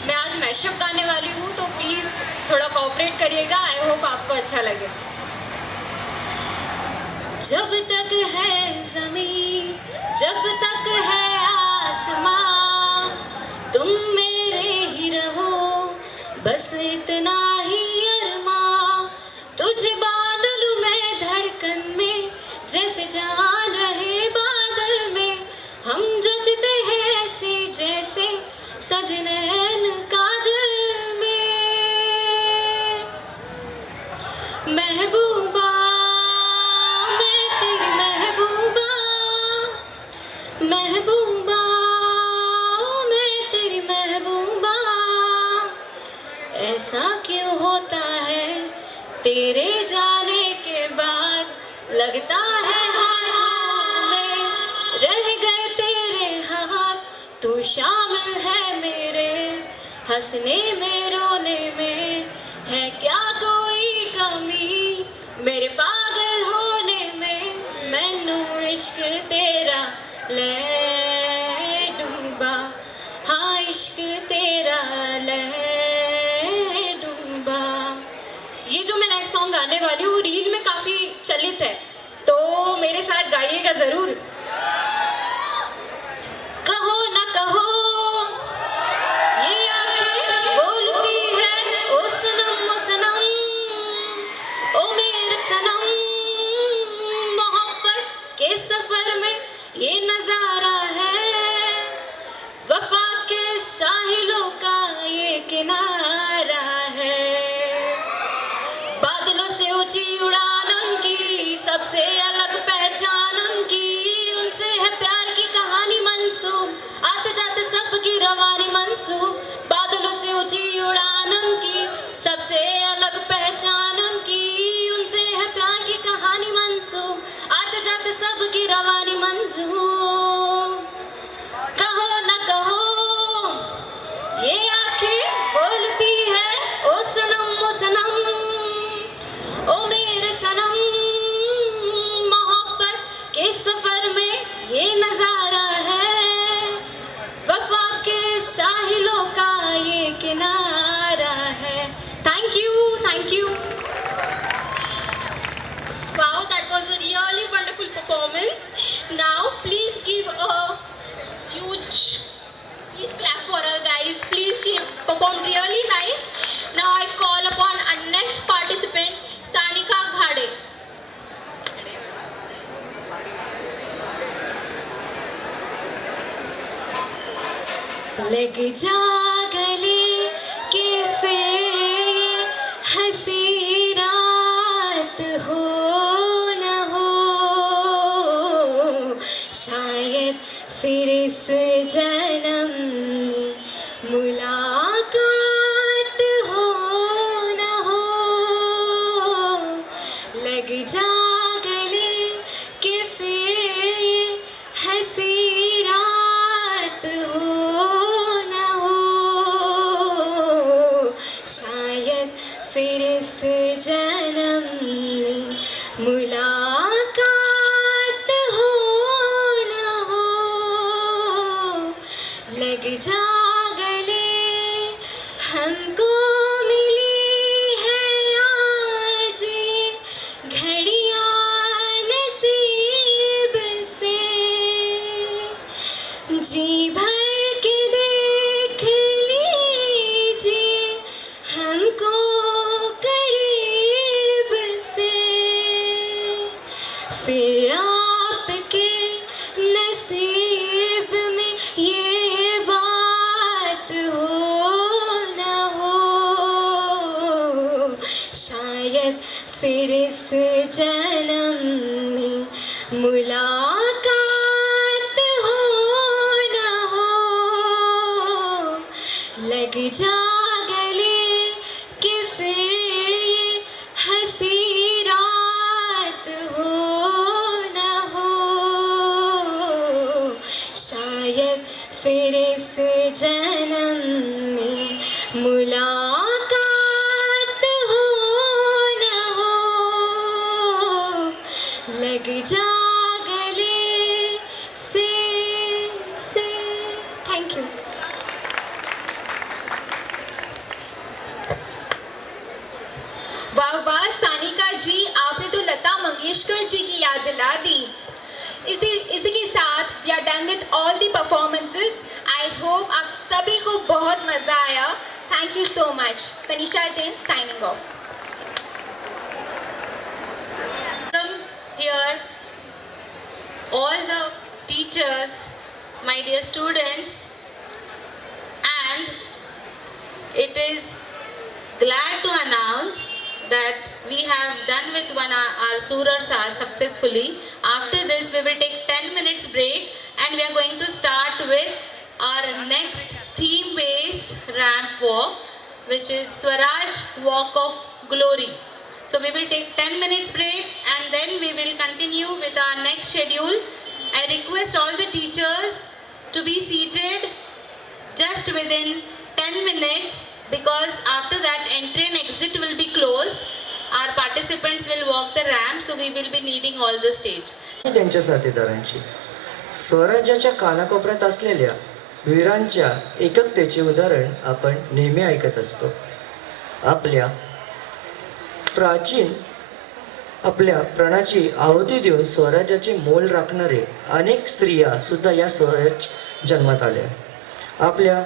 मैं आज मैशअप गाने वाली हूँ, तो प्लीज़ थोड़ा कोऑपरेट करिएगा। आई होप आपको अच्छा लगे। जब तक है ज़मीं, जब तक है आसमां, तुम मेरे ही रहो, बस इतना ही अरमां। तुझे बादल में धड़कन में, जैसे जान रहे बादल में, हम जचते हैं ऐसे जैसे सजनैन काजल में। महबूबा मैं तेरी महबूबा, महबूबा मैं तेरी महबूबा। ऐसा क्यों होता है तेरे जाने के बाद, लगता है हाथों में रह गए तेरे हाथ। तू शामिल है मेरे हंसने में, रोने में, है क्या कोई कमी मेरे पागल होने में। मैनू इश्क तेरा ले डूबा, हाँ इश्क तेरा ले डूबा। ये जो मैं नेक्स्ट सॉन्ग गाने वाली हूँ वो रील में काफ़ी चलित है, तो मेरे साथ गाइएगा ज़रूर। कहो ना कहो ये आंखें बोलती है, ओ सनम ओ सनम, ओ मेरे सनम। मोहब्बत के सफर में ये नजारा है, वफा के साहिलों का ये किनारा है। बादलों से ऊंची उड़ान उनकी, सबसे अलग पहचान उनकी। उनसे है प्यार की कहानी मंसूब, आते जाते सबकी रवानी मंसूब। बादलों से ऊंची उड़ान उनकी, सबसे अलग पहचान उनकी। उनसे है प्यार की कहानी मंसूब, आते जाते सबकी रवानी मंसूब। कहो न कहो ये आंखें बोलती है, ओ सनम ओ सनम, ओ मेरे सनम। मोहब्बत के सफर में ये नजारा है, वफा के साहिलों का ये किनारा है। Thank you, thank you. Wow, that was a really wonderful performance. Now, please give a huge, please clap for her, guys. Please, she performed really nice. Now, I call upon our next participant, Sanika Ghade. लग जा गले के फिर हंसी रात हो न हो, शायद फिर इस जन्म में मुलाकात हो न हो। लग जा गले के फिर हंसी रात हो न हो, शायद फिर इस जन्म में मुलाकात हो न हो। लग जा गले हमको मिली है आज घड़ियां नसीब से, जी भर के देख लीजिए हमको करीब से। फिर आपके नसीब में ये बात हो न हो, शायद फिर इस जन्म में मुलाकात हो न हो। लग जा गले कि फिर ये हंसी रात हो न हो, शायद फिर इस जन्म में मुलाकात हो न हो। लग जा गले से। Thank you. शारदा दी। इसी के साथ we are done with all the performances. I hope आप सभी को बहुत मज़ा आया। Thank you so much. Tanisha Jain signing off. Here, all the teachers, my dear students, and it is glad to announce that we have done with our Surarsa successfully. After this, we will take 10 minutes break and we are going to start with our next theme-based ramp walk, which is Swaraj Walk of Glory. So we will take 10 minutes break and then we will continue with our next schedule. I request all the teachers to be seated just within 10 minutes because after that entry and exit will be closed. Our participants will walk the ramp, so we will be needing all the stage. त्यांच्या साथीदारांची स्वराज्याच्या कानाकोपऱ्यात असलेल्या वीरांच्या एककतेचे उदाहरण आपण नेहमी ऐकत असतो. आपल्या प्राणाची आहुती देऊन स्वराज्याचे मोल राखणारे अनेक स्त्रिया सुद्धा या स्वराज जन्मात आल्या. आपल्या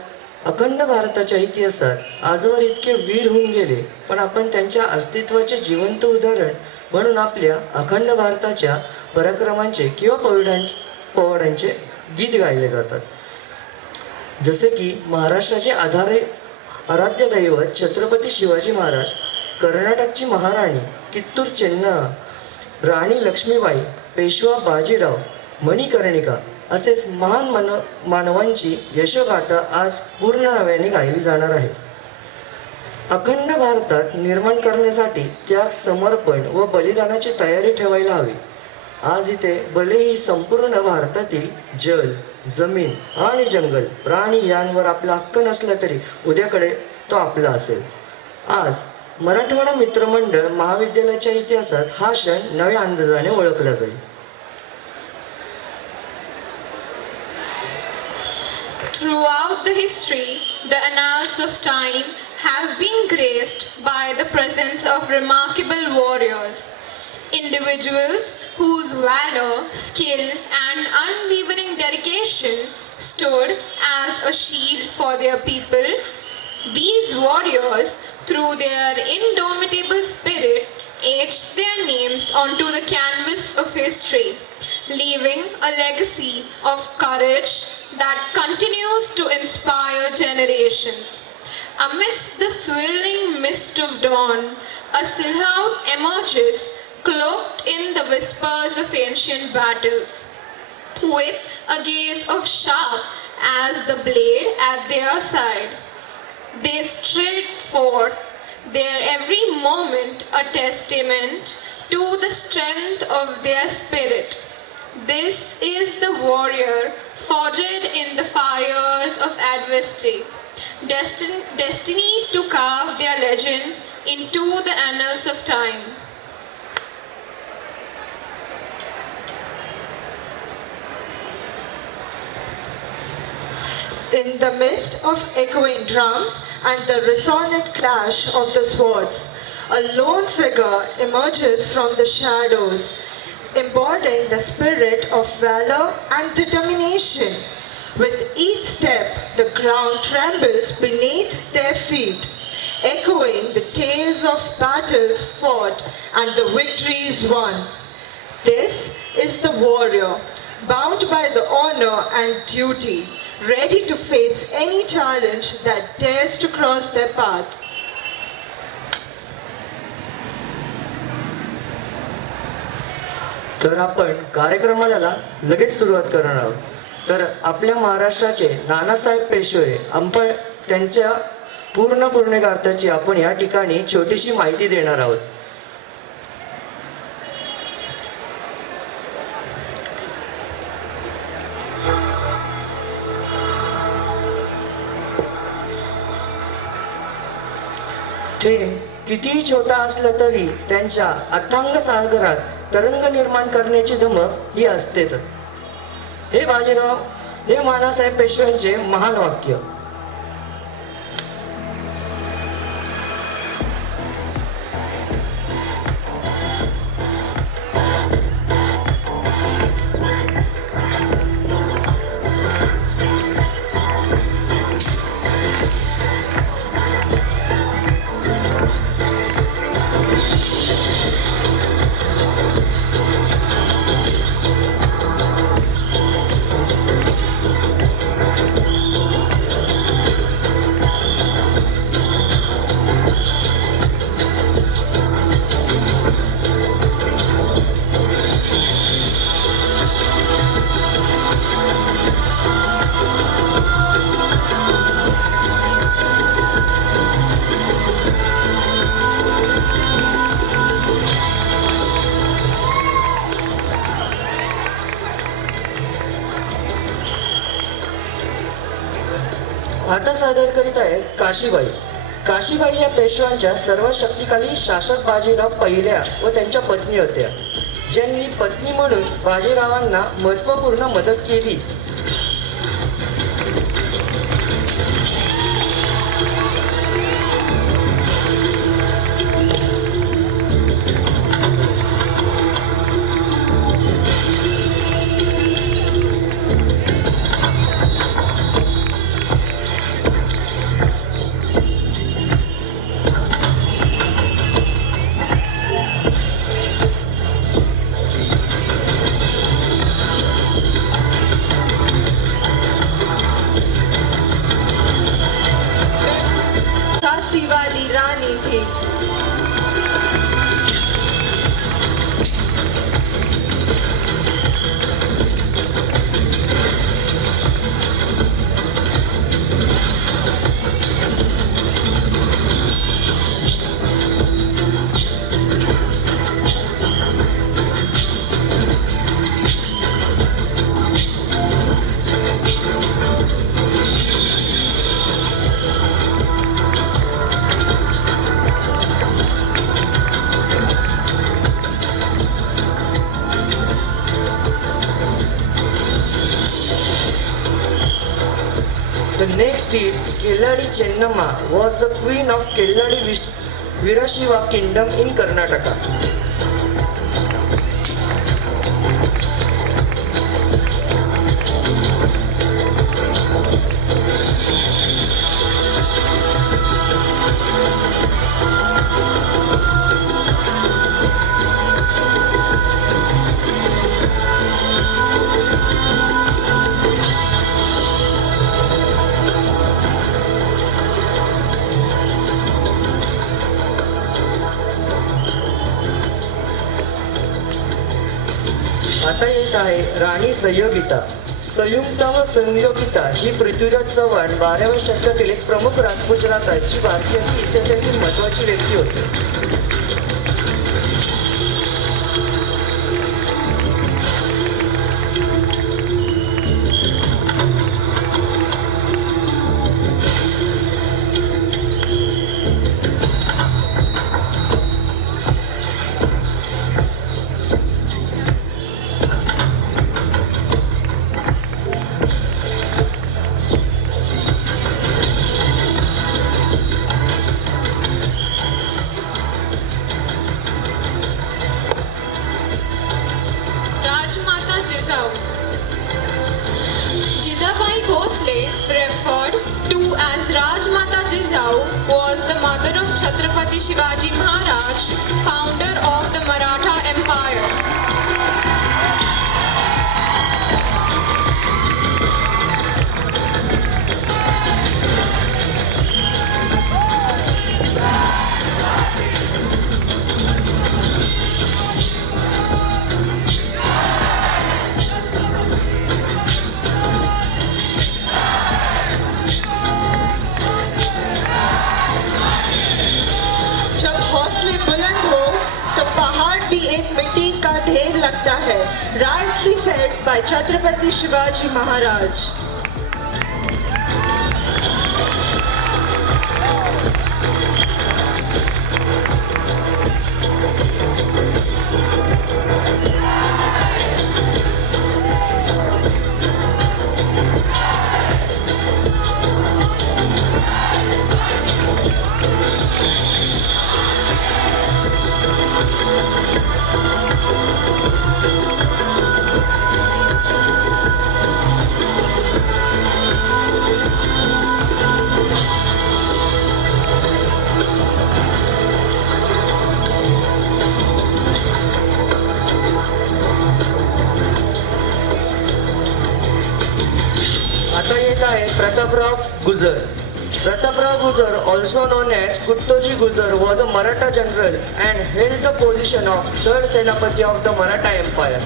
अखंड भारताच्या इतिहासात आजवर इतके वीर होऊन गेले, पण आपण त्यांच्या अस्तित्वाचे जिवंत उदाहरण म्हणून आपल्या अखंड भारताच्या पराक्रमांचे किंवा पोवाड्यांचे गीत गायले जातात. जसे की महाराष्ट्राचे आराध्य दैवत छत्रपती शिवाजी महाराज, कर्नाटकची महाराणी कित्तूर चेन्ना, राणी लक्ष्मीबाई, पेशवा बाजीराव, मणिकर्णिका असेच महान मानवांची यशोगाथा आज पूर्ण नव्याने गायली जाणार आहे. अखंड भारतात निर्माण करण्यासाठी त्याग, समर्पण व बलिदानाची तयारी ठेवायला हवी. आज इथे भलेही संपूर्ण भारतातील जल, जमीन आणि जंगल, प्राणी यांवर आपला हक्क नसला तरी उद्याकडे तो आपला असेल. आज मराठवाडा मित्रमंडळ महाविद्यालयाच्या इतिहासात हा क्षण नव्या अंदाजाने ओळखला जाईल. Throughout the history, the annals of time have been graced by the presence of remarkable warriors, individuals whose valor, skill, and unwavering dedication stood as a shield for their people. These warriors, through their indomitable spirit, etched their names onto the canvas of history, leaving a legacy of courage that continues to inspire generations. Amidst the swirling mist of dawn, a silhouette emerges, cloaked in the whispers of ancient battles. With a gaze of sharp as the blade at their side, they stride forth, their every moment a testament to the strength of their spirit. This is the warrior forged in the fires of adversity, destined to carve their legend into the annals of time. In the midst of echoing drums and the resonant clash of the swords, a lone figure emerges from the shadows, embodying the spirit of valor and determination. With each step, the ground trembles beneath their feet, echoing the tales of battles fought and the victories won. This is the warrior, bound by the honor and duty, ready to face any challenge that dares to cross their path. तर आपण कार्यक्रमाला लगेच सुरुवात करणार आहोत. तर आपल्या महाराष्ट्राचे नानासाहेब पेशवे त्यांच्या पूर्ण गाथेची आपण या ठिकाणी छोटीशी माहिती देणार आहोत. थेंब कितीही छोटा असला तरी त्यांच्या अथांग सागरात तरंग निर्माण करण्याची धमक ही असतेच. हे मानासाहेब पेशव्यांचे महान वाक्य. आता सादर करीत आहे काशीबाई. काशीबाई या पेशव्यांच्या सर्व शक्तिशाली शासक बाजीराव पहिल्या व त्यांच्या पत्नी होत्या, ज्यांनी पत्नी म्हणून बाजीरावांना महत्त्वपूर्ण मदत केली. झांसी वाली रानी थी. The next is Kelladi Chennamma was the queen of Kelladi Virashiva kingdom in Karnataka. आता येत आहे राणी संयोगिता. संयुक्ता व संयोगिता ही पृथ्वीराज चव्हाण 12व्या शतकातील एक प्रमुख राजपुत्रात आहे, जी भारतीय इतिहासातील महत्त्वाची व्यक्ती होती. Rajmata Jizau. Jizabai Bhosle, referred to as Rajmata Jizau, was the mother of Chhatrapati Shivaji Maharaj, founder of the Maratha Empire. जब हौसले बुलंद हो तो पहाड़ भी एक मिट्टी का ढेर लगता है. Rightly said by Chhatrapati Shivaji Maharaj. आता येत आहे प्रतापराव गुजर. Prataparav Guzar, also known as Kuttoji Guzar, was a Maratha general and held the position of third Senapati of the Maratha Empire.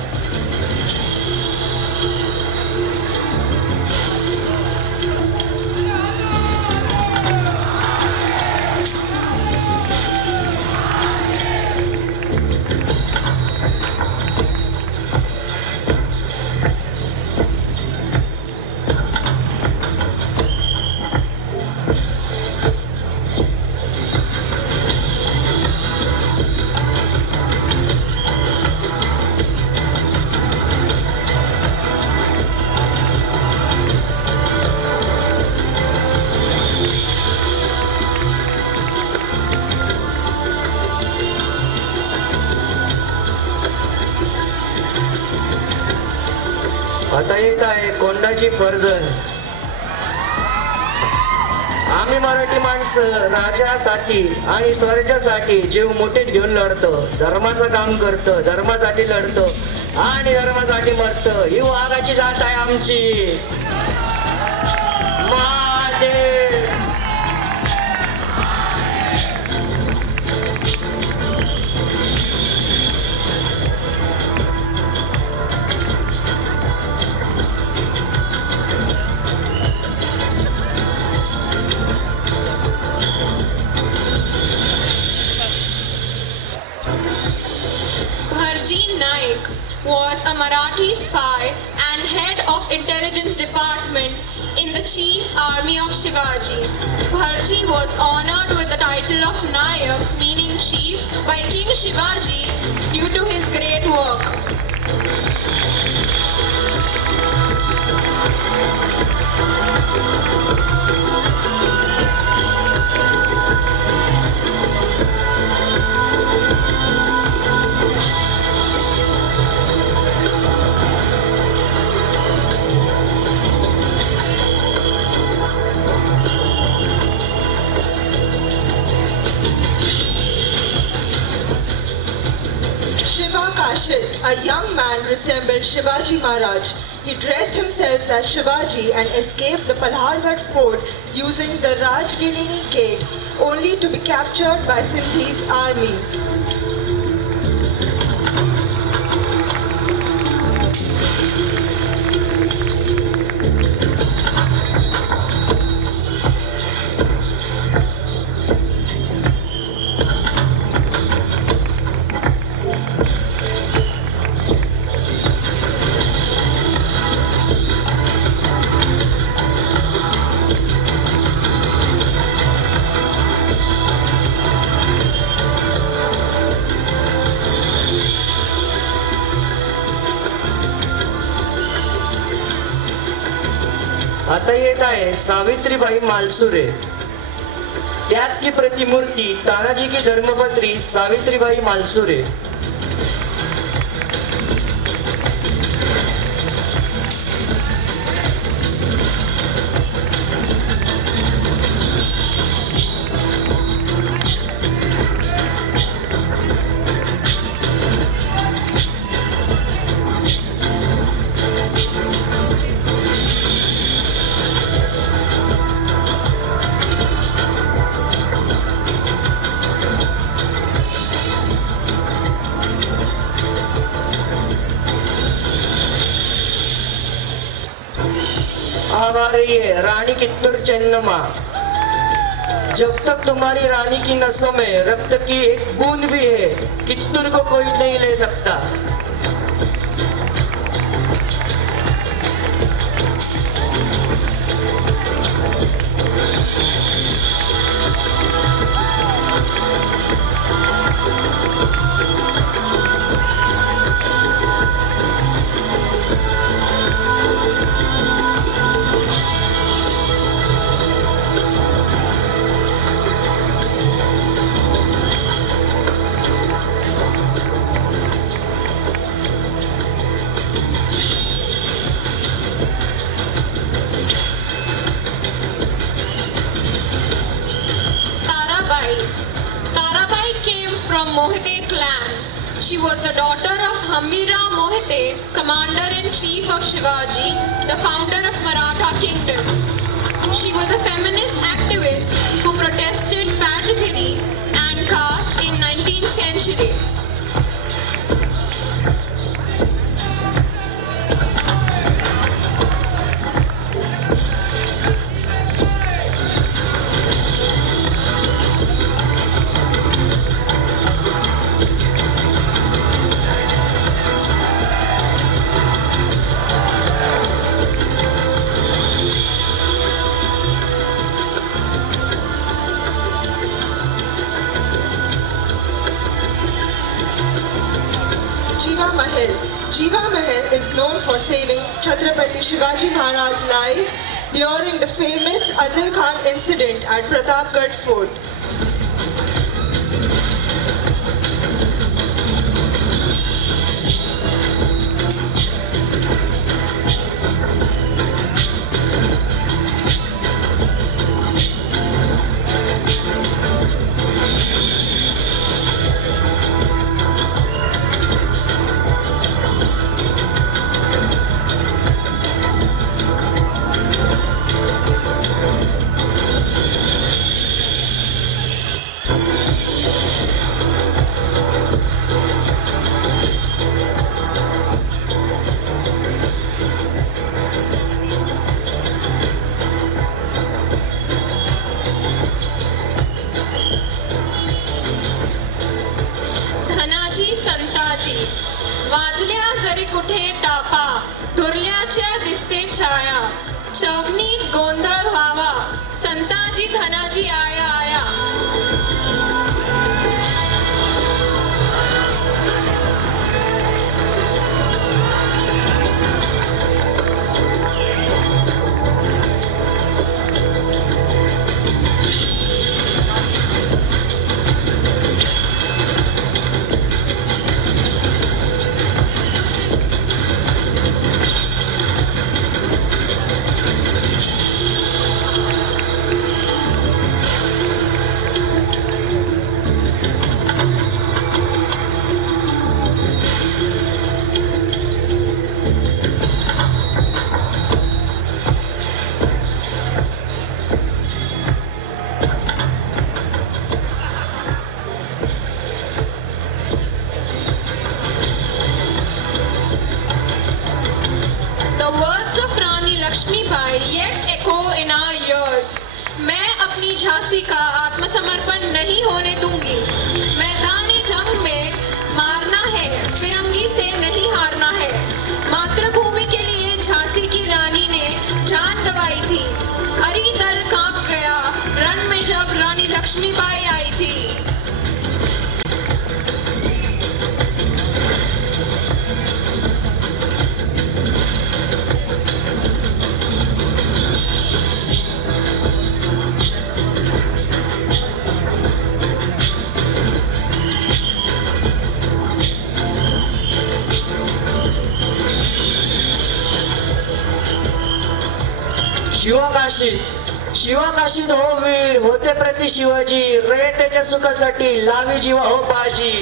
तोंडाची फर्जन. आम्ही मराठी माणसं राजासाठी आणि स्वराज्यासाठी जीव मुठीत घेऊन लढतो, धर्माचं काम करतो, धर्मासाठी लढतो आणि धर्मासाठी मरतो. ही वाघाची जात आहे आमची. Mahadev. Bharji Naik was a Marathi spy and head of intelligence department in the chief army of Shivaji. Bharji was honored with the title of Nayak, meaning chief, by King Shivaji due to his great work. Shiva Kashid, a young man, resembled Shivaji Maharaj. He dressed himself as Shivaji and escaped the Palhargarh fort using the Rajgirini gate, only to be captured by Sindhi's army. आता येत आहे सावित्रीबाई मालसुरे. त्याग की प्रतिमूर्ति, तानाजी की धर्मपत्री सावित्रीबाई मालसुरे. अब आ रही है रानी कित्तूर चेन्नम्मा. जब तक तुम्हारी रानी की नसों में रक्त की एक बूंद भी है, कित्तूर को कोई नहीं ले सकता. Mohite clan. She was the daughter of Hambirao Mohite, commander-in-chief of Shivaji, the founder of Maratha kingdom. She was a feminist activist who protested pageantry and caste in 19th century. Jiva Mahal is known for saving Chhatrapati Shivaji Maharaj's life during the famous Azil Khan incident at Pratapgarh Fort. Shivaji आया आया. The words of Rani Lakshmibai yet echo in our ears. मैं अपनी झांसी का आत्मसमर्पण नहीं होने दूंगी. मैदानी जंग में मारना है, फिरंगी से नहीं हारना है. मातृभूमि के लिए झांसी की रानी ने जान गंवाई थी. हरी दल कांप गया रण में जब रानी लक्ष्मीबाई आई थी. शिवकाशीत हो वीर होते प्रति शिवाजी रयतेच्या सुखासाठी लावी जीवा हो बाजी.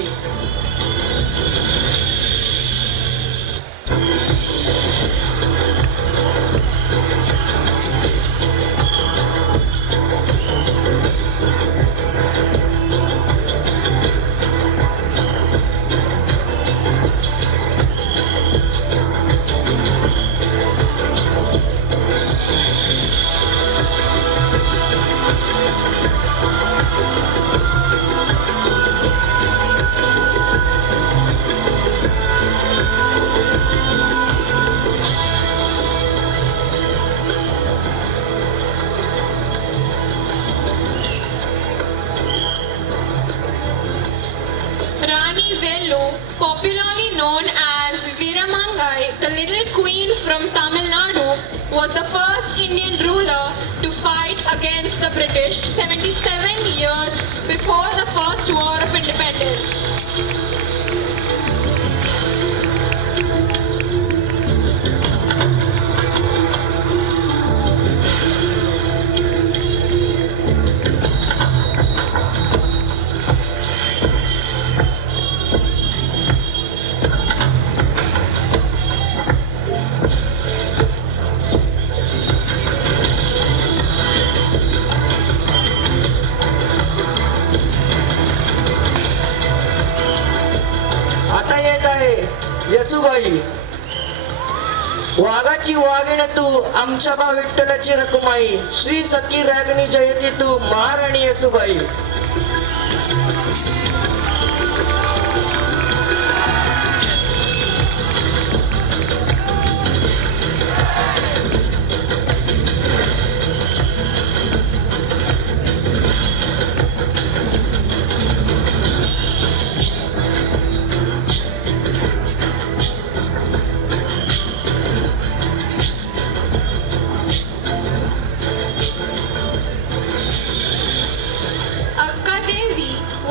Popularly known as Veeramangai, the little queen from Tamil Nadu, was the first Indian ruler to fight against the British 77 years before the First War of Independence. Yesubai वाघाची वाघिण तू आमच्या बा विठ्ठलाची रकुमाई श्री सखी रागणी जयती तू महाराणी Yesubai.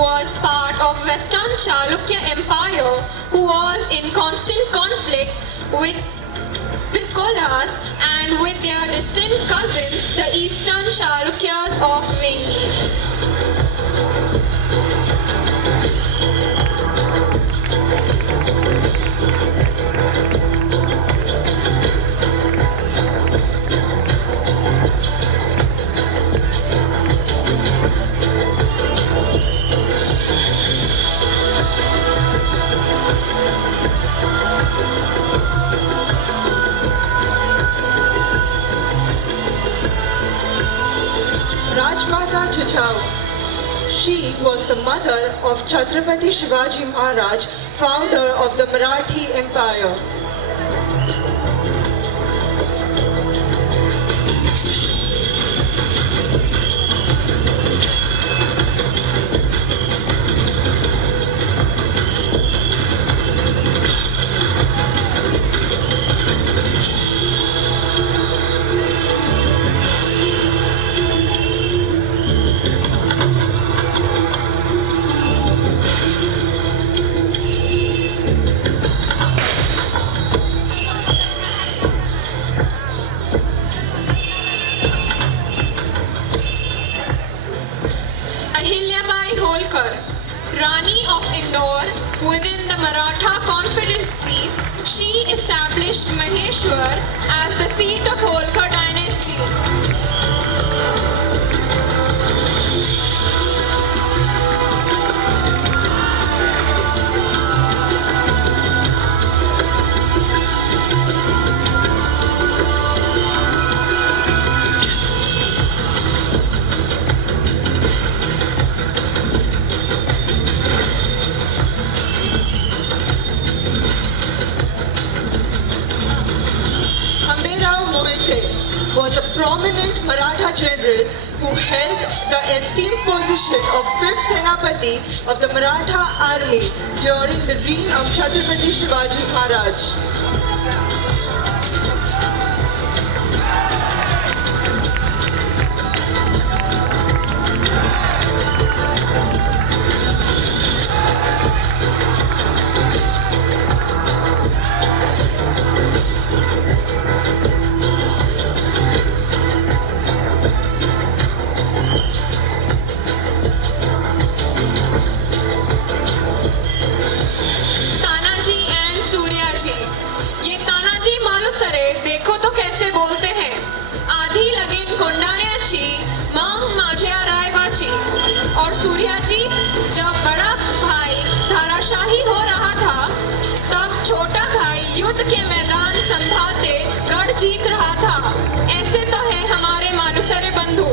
Was part of Western Chalukya Empire, who was in constant conflict with Kolas and with their distant cousins, the Eastern Chalukyas of Vengi. Rajmata Jijau. She was the mother of Chhatrapati Shivaji Maharaj, founder of the Marathi Empire. within the Maratha Confederacy, she established Maheshwar as the seat of Holkar dynasty. Was a prominent Maratha general who held the esteemed position of 5th Senapati of the Maratha army during the reign of Chhatrapati Shivaji Maharaj. देखो तो कैसे बोलते हैं, आधी लगीन कोंडाण्याची मग माझ्या रायबाची. और सूर्या जी, जब बड़ा भाई धाराशाही हो रहा था तब छोटा भाई युद्ध के मैदान संभालते गढ़ जीत रहा था. ऐसे तो है हमारे मानुसरे बंधु.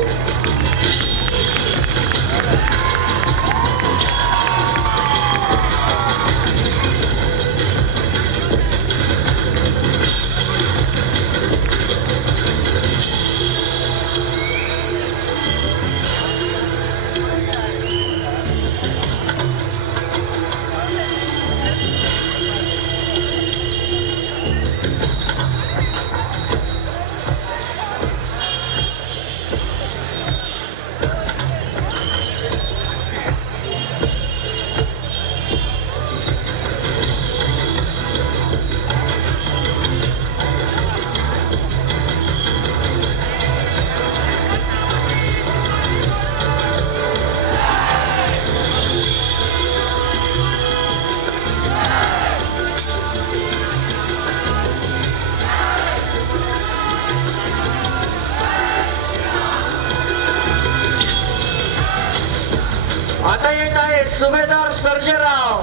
आता येत आहे सुभेदार सर्जेराव.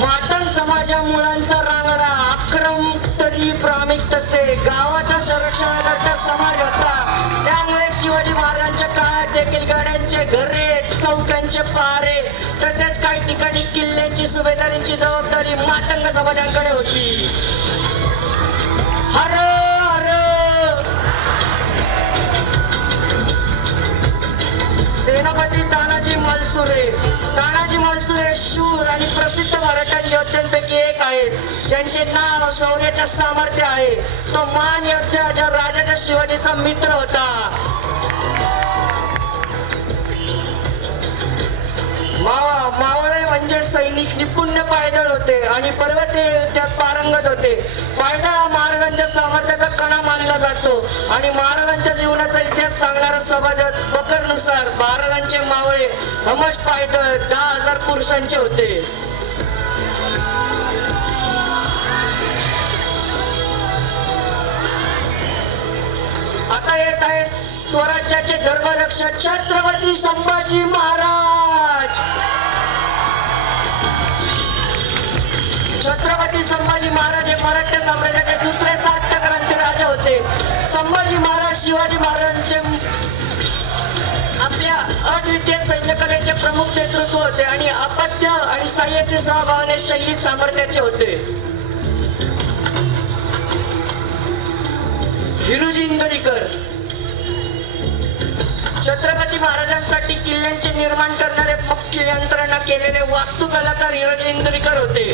मातंग समाजा मुळांचा रांगडा, अक्रम तरी प्रामिक तसे. गावाचा संरक्षणाकरता समाज होता, त्यामुळे शिवाजी महाराजांच्या काळात देखील गाड्यांचे घरे, चौक्यांचे पारे तसेच काही ठिकाणी किल्ल्यांची सुभेदारींची जबाबदारी मातंग समाजांकडे होती. हर सेनापती तानाजी मालसुरे शूर आणि प्रसिद्ध मराठा योद्ध्यांपैकी एक आहेत, ज्यांचे नाव शौर्याच्या सामर्थ्य आहे. तो मान योद्धा ज्या राजाच्या शिवाजीचा मित्र होता. मावळे म्हणजे सैनिक निपुण पायदळ होते आणि पर्वतीय युद्धात पारंगत होते. पायदळ हा महाराजांच्या सामर्थ्याचा कणा मानला जातो आणि महाराजांच्या जीवनाचा इतिहास सांगणारा सभाजत बकरनुसार महाराजांचे मावळे हमश पायदळ 10,000 पुरुषांचे होते. आता येत आहे स्वराज्याचे धर्मरक्षक छत्रपती संभाजी महाराज. छत्रपती संभाजी महाराज हे मराठा साम्राज्याचे दुसरे 7 क्रांती राजा होते. संभाजी महाराज शिवाजी महाराजांचे आपल्या अद्वितीय सैन्यकलेचे प्रमुख नेतृत्व होते आणि अपत्य आणि साहसी स्वभावाने शैली सामर्थ्याचे होते. हिरोजी इंदोरीकर छत्रपती महाराजांसाठी किल्ल्यांचे निर्माण करणारे मुख्य यंत्रणा केलेले वास्तुकलाकार हिरोजी इंदोरीकर होते.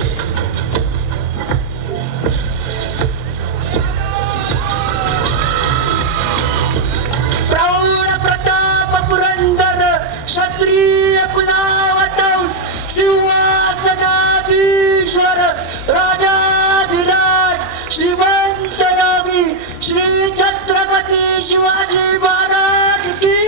प्रौढ प्रताप पुरंदर क्षत्रिय कुलावतंस सिंहासनाधीश्वर राजाधिराज श्रीमंत योगी श्री छत्रपती शिवाजी महाराज की.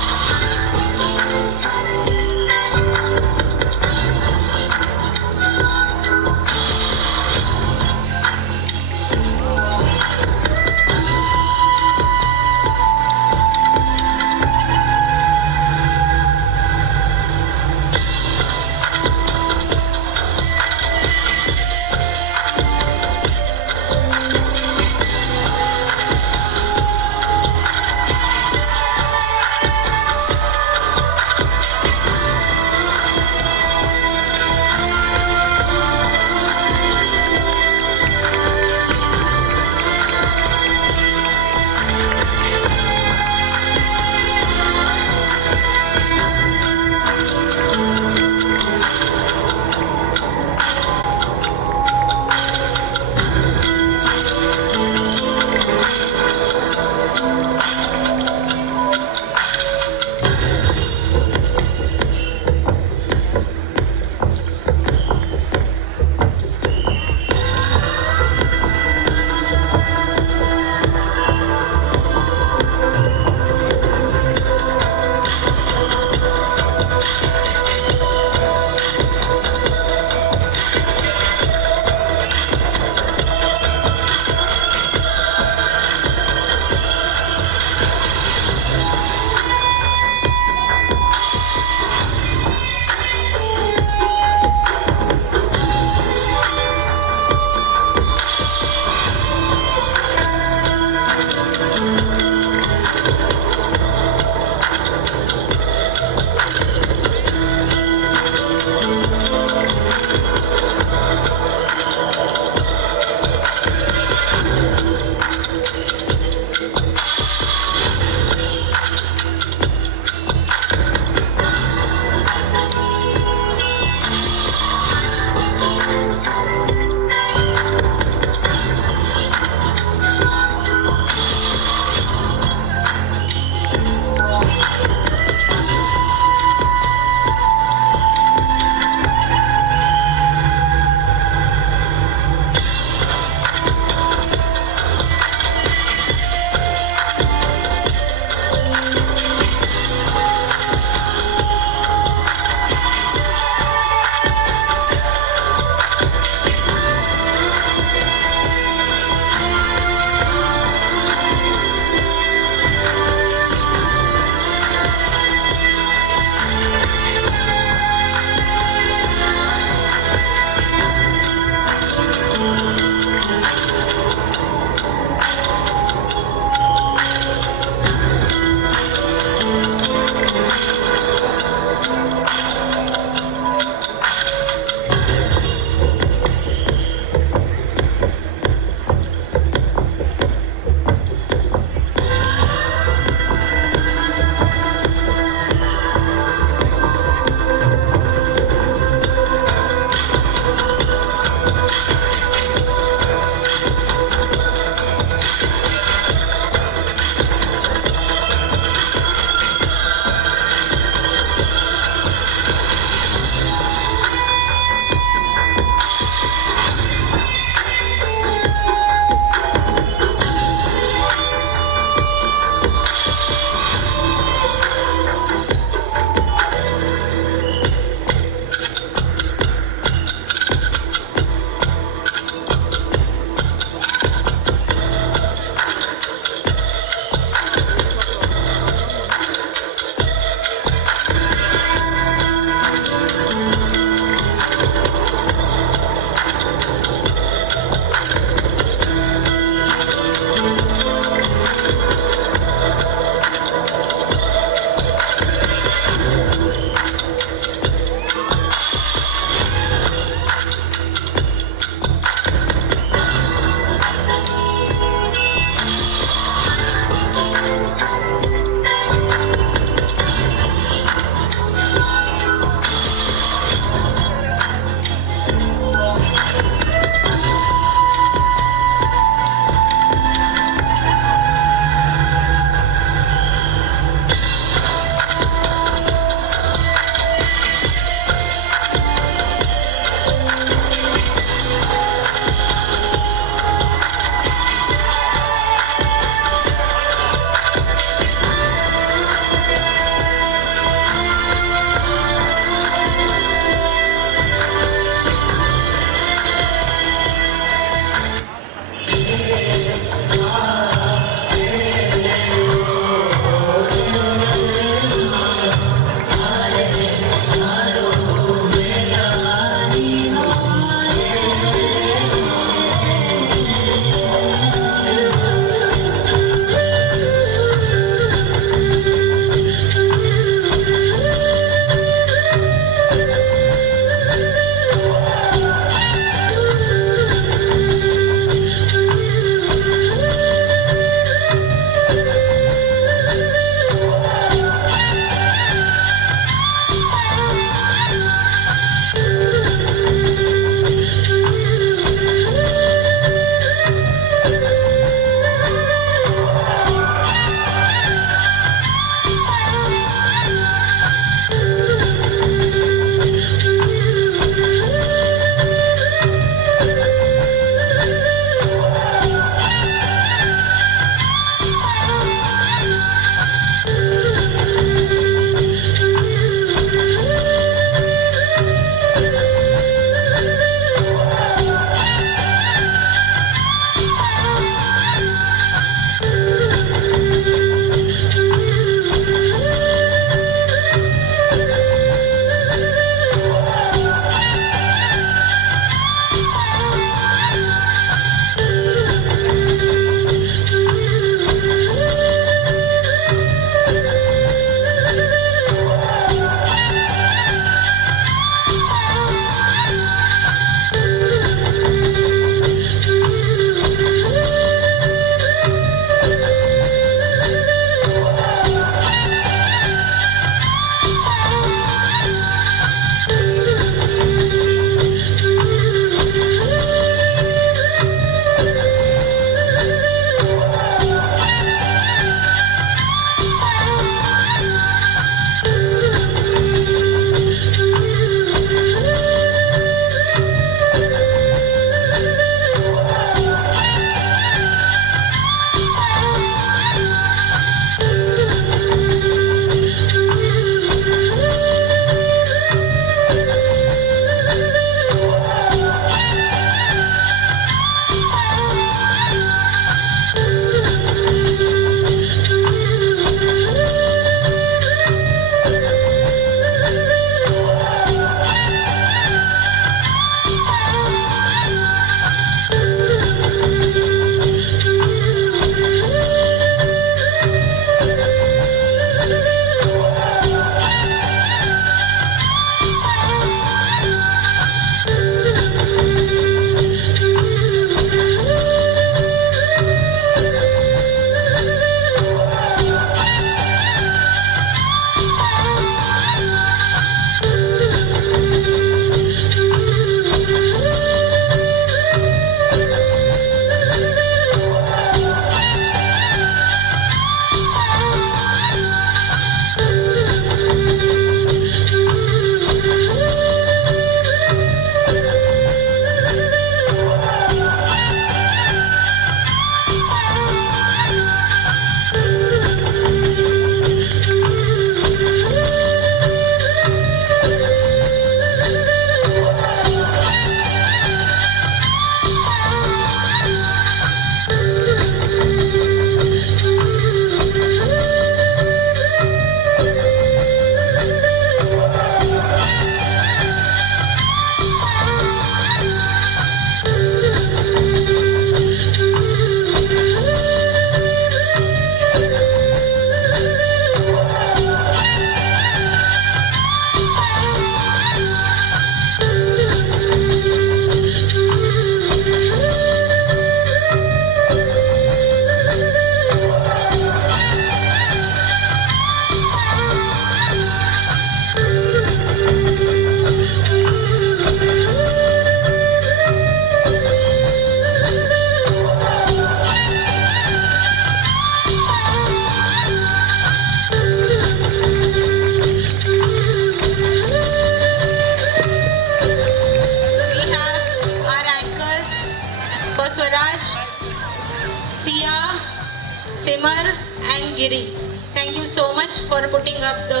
Giri. Thank you so much for putting up the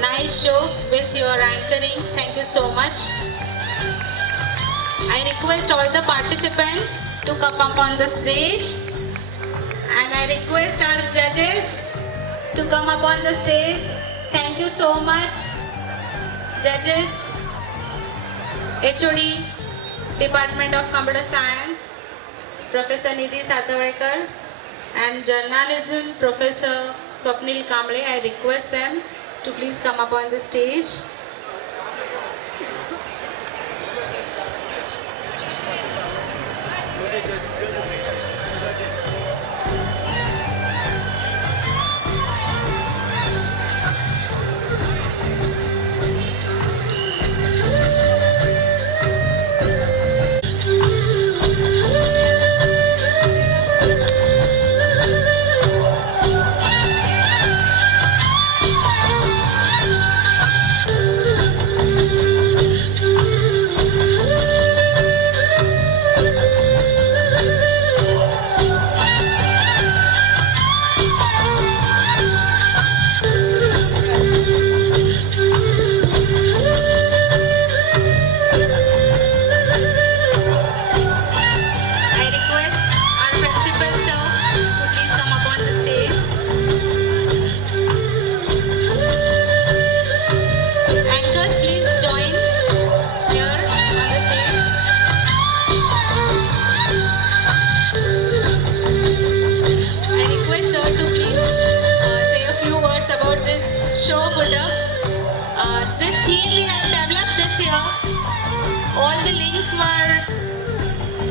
nice show with your anchoring. Thank you so much. I request all the participants to come up on the stage, and I request our judges to come up on the stage. Thank you so much, judges, HOD, Department of Computer Science, Professor Nidhi Satawalekar, and Journalism, Professor Swapnil Kamble. I request them to please come up on the stage.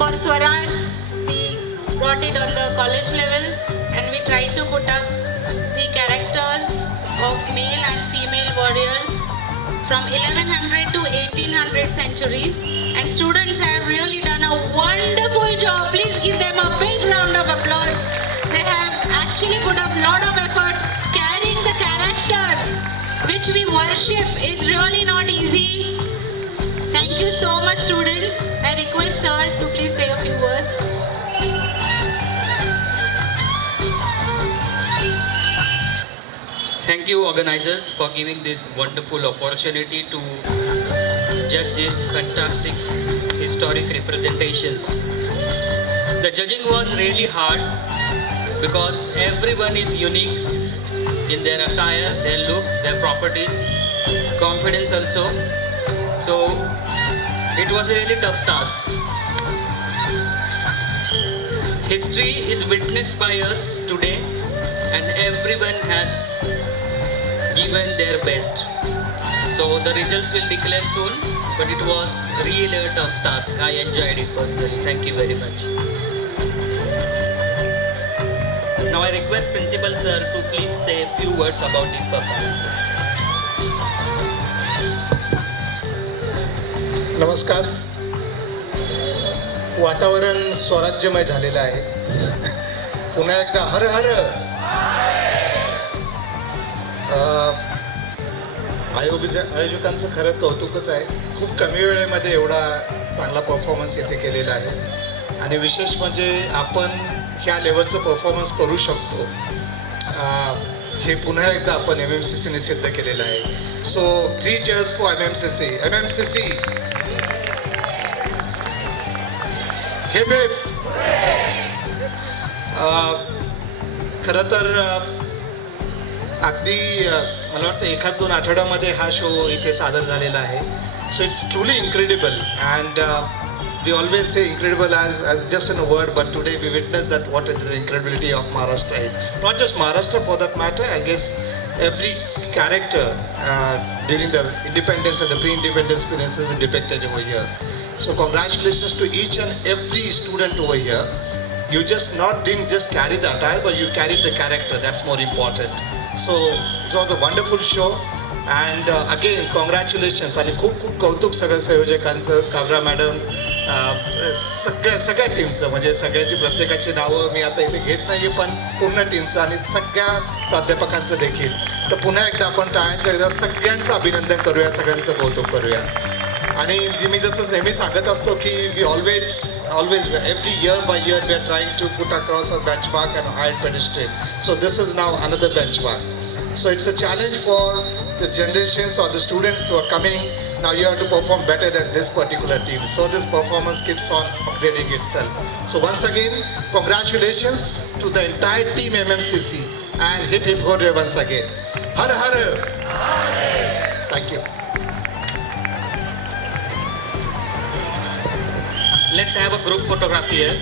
For Swaraj, we brought it on the college level, and we tried to put up the characters of male and female warriors from 1100 to 1800 centuries, and students have really done a wonderful job. Please give them a big round of applause. They have actually put up a lot of efforts carrying the characters which we worship. Is really not easy. Thank you so much, students. I request sir to please say a few words. Thank you, organizers, for giving this wonderful opportunity to judge these fantastic historic representations. The judging was really hard because everyone is unique in their attire, their look, their properties, confidence also. So it was a really tough task. History is witnessed by us today, and everyone has given their best. So the results will declare soon, but it was really a tough task. I enjoyed it personally. Thank you very much. Now I request Principal Sir to please say a few words about these performances. नमस्कार. वातावरण स्वराज्यमय झालेलं आहे. पुन्हा एकदा हर हर. आयोजकांचं खरं कौतुकच आहे. खूप कमी वेळेमध्ये एवढा चांगला परफॉर्मन्स इथे केलेला आहे, आणि विशेष म्हणजे आपण ह्या लेवलचं परफॉर्मन्स करू शकतो हे पुन्हा एकदा आपण MMCCने सिद्ध केलेलं आहे. सो 3 cheers for MMCC. MMCC hip hip. खरं तर अगदी मला वाटतं 1-2 आठवड्यामध्ये हा शो इथे सादर झालेला आहे. So it's truly incredible, and we always say incredible as just in a word, but today we witness that what the incredibility of Maharashtra is. Not just Maharashtra for that matter, I guess every character during the independence and the pre-independence experiences is depicted over here. So congratulations to each and every student over here. You didn't just carry the attire, but you carried the character. That's more important. So it was a wonderful show. And again, congratulations. आणि खूप खूप कौतुक सगळ्या संयोजकांचं, Kabra madam, सगळ्या टीमचं, म्हणजे सगळ्यांची प्रत्येकाची नावं मी आता इथे घेत नाही आहे, पण पूर्ण टीमचं आणि सगळ्या प्राध्यापकांचं देखील. तर पुन्हा एकदा आपण टाळ्यांच्या एकदा सगळ्यांचं अभिनंदन करूया, सगळ्यांचं कौतुक करूया. आणि मी जसं नेहमी सांगत असतो की we always every year by year we are trying to put across a benchmark and higher pedestal. So this is now another benchmark. So it's a challenge for the generations or the students who are coming. Now you have to perform better than this particular team. So this performance keeps on upgrading itself. So once again, congratulations to the entire team MMCC and hip hip hooray once again. Har har. Thank you. Let's have a group photograph here.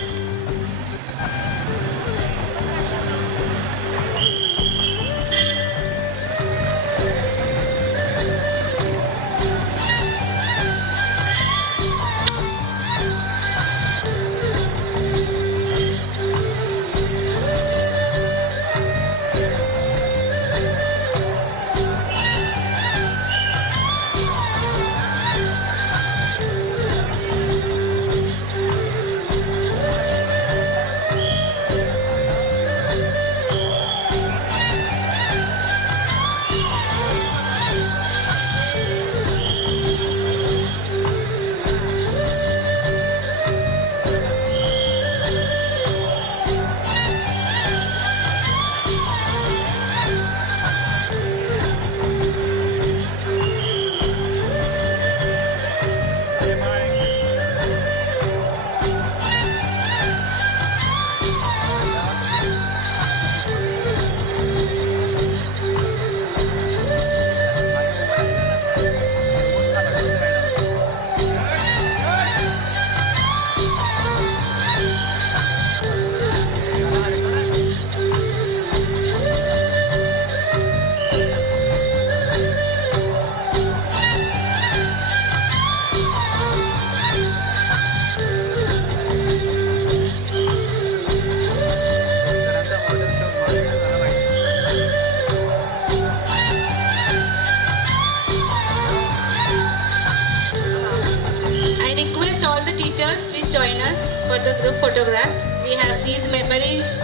I request all the teachers, please join us for the group photographs. We have these memories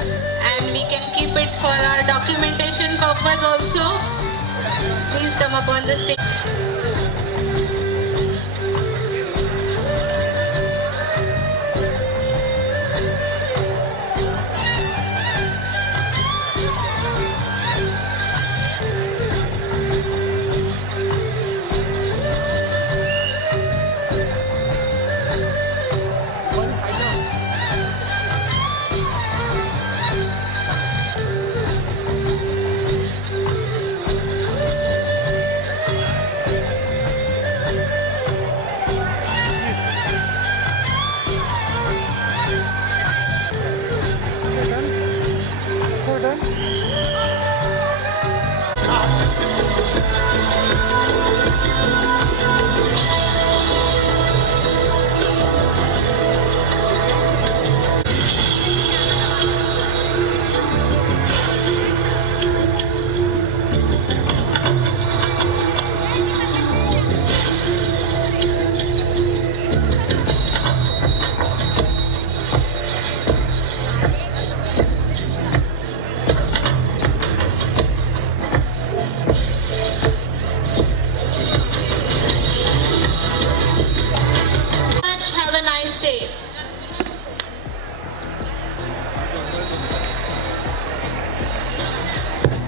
and we can keep it for our documentation purpose also. Please come up on the stage.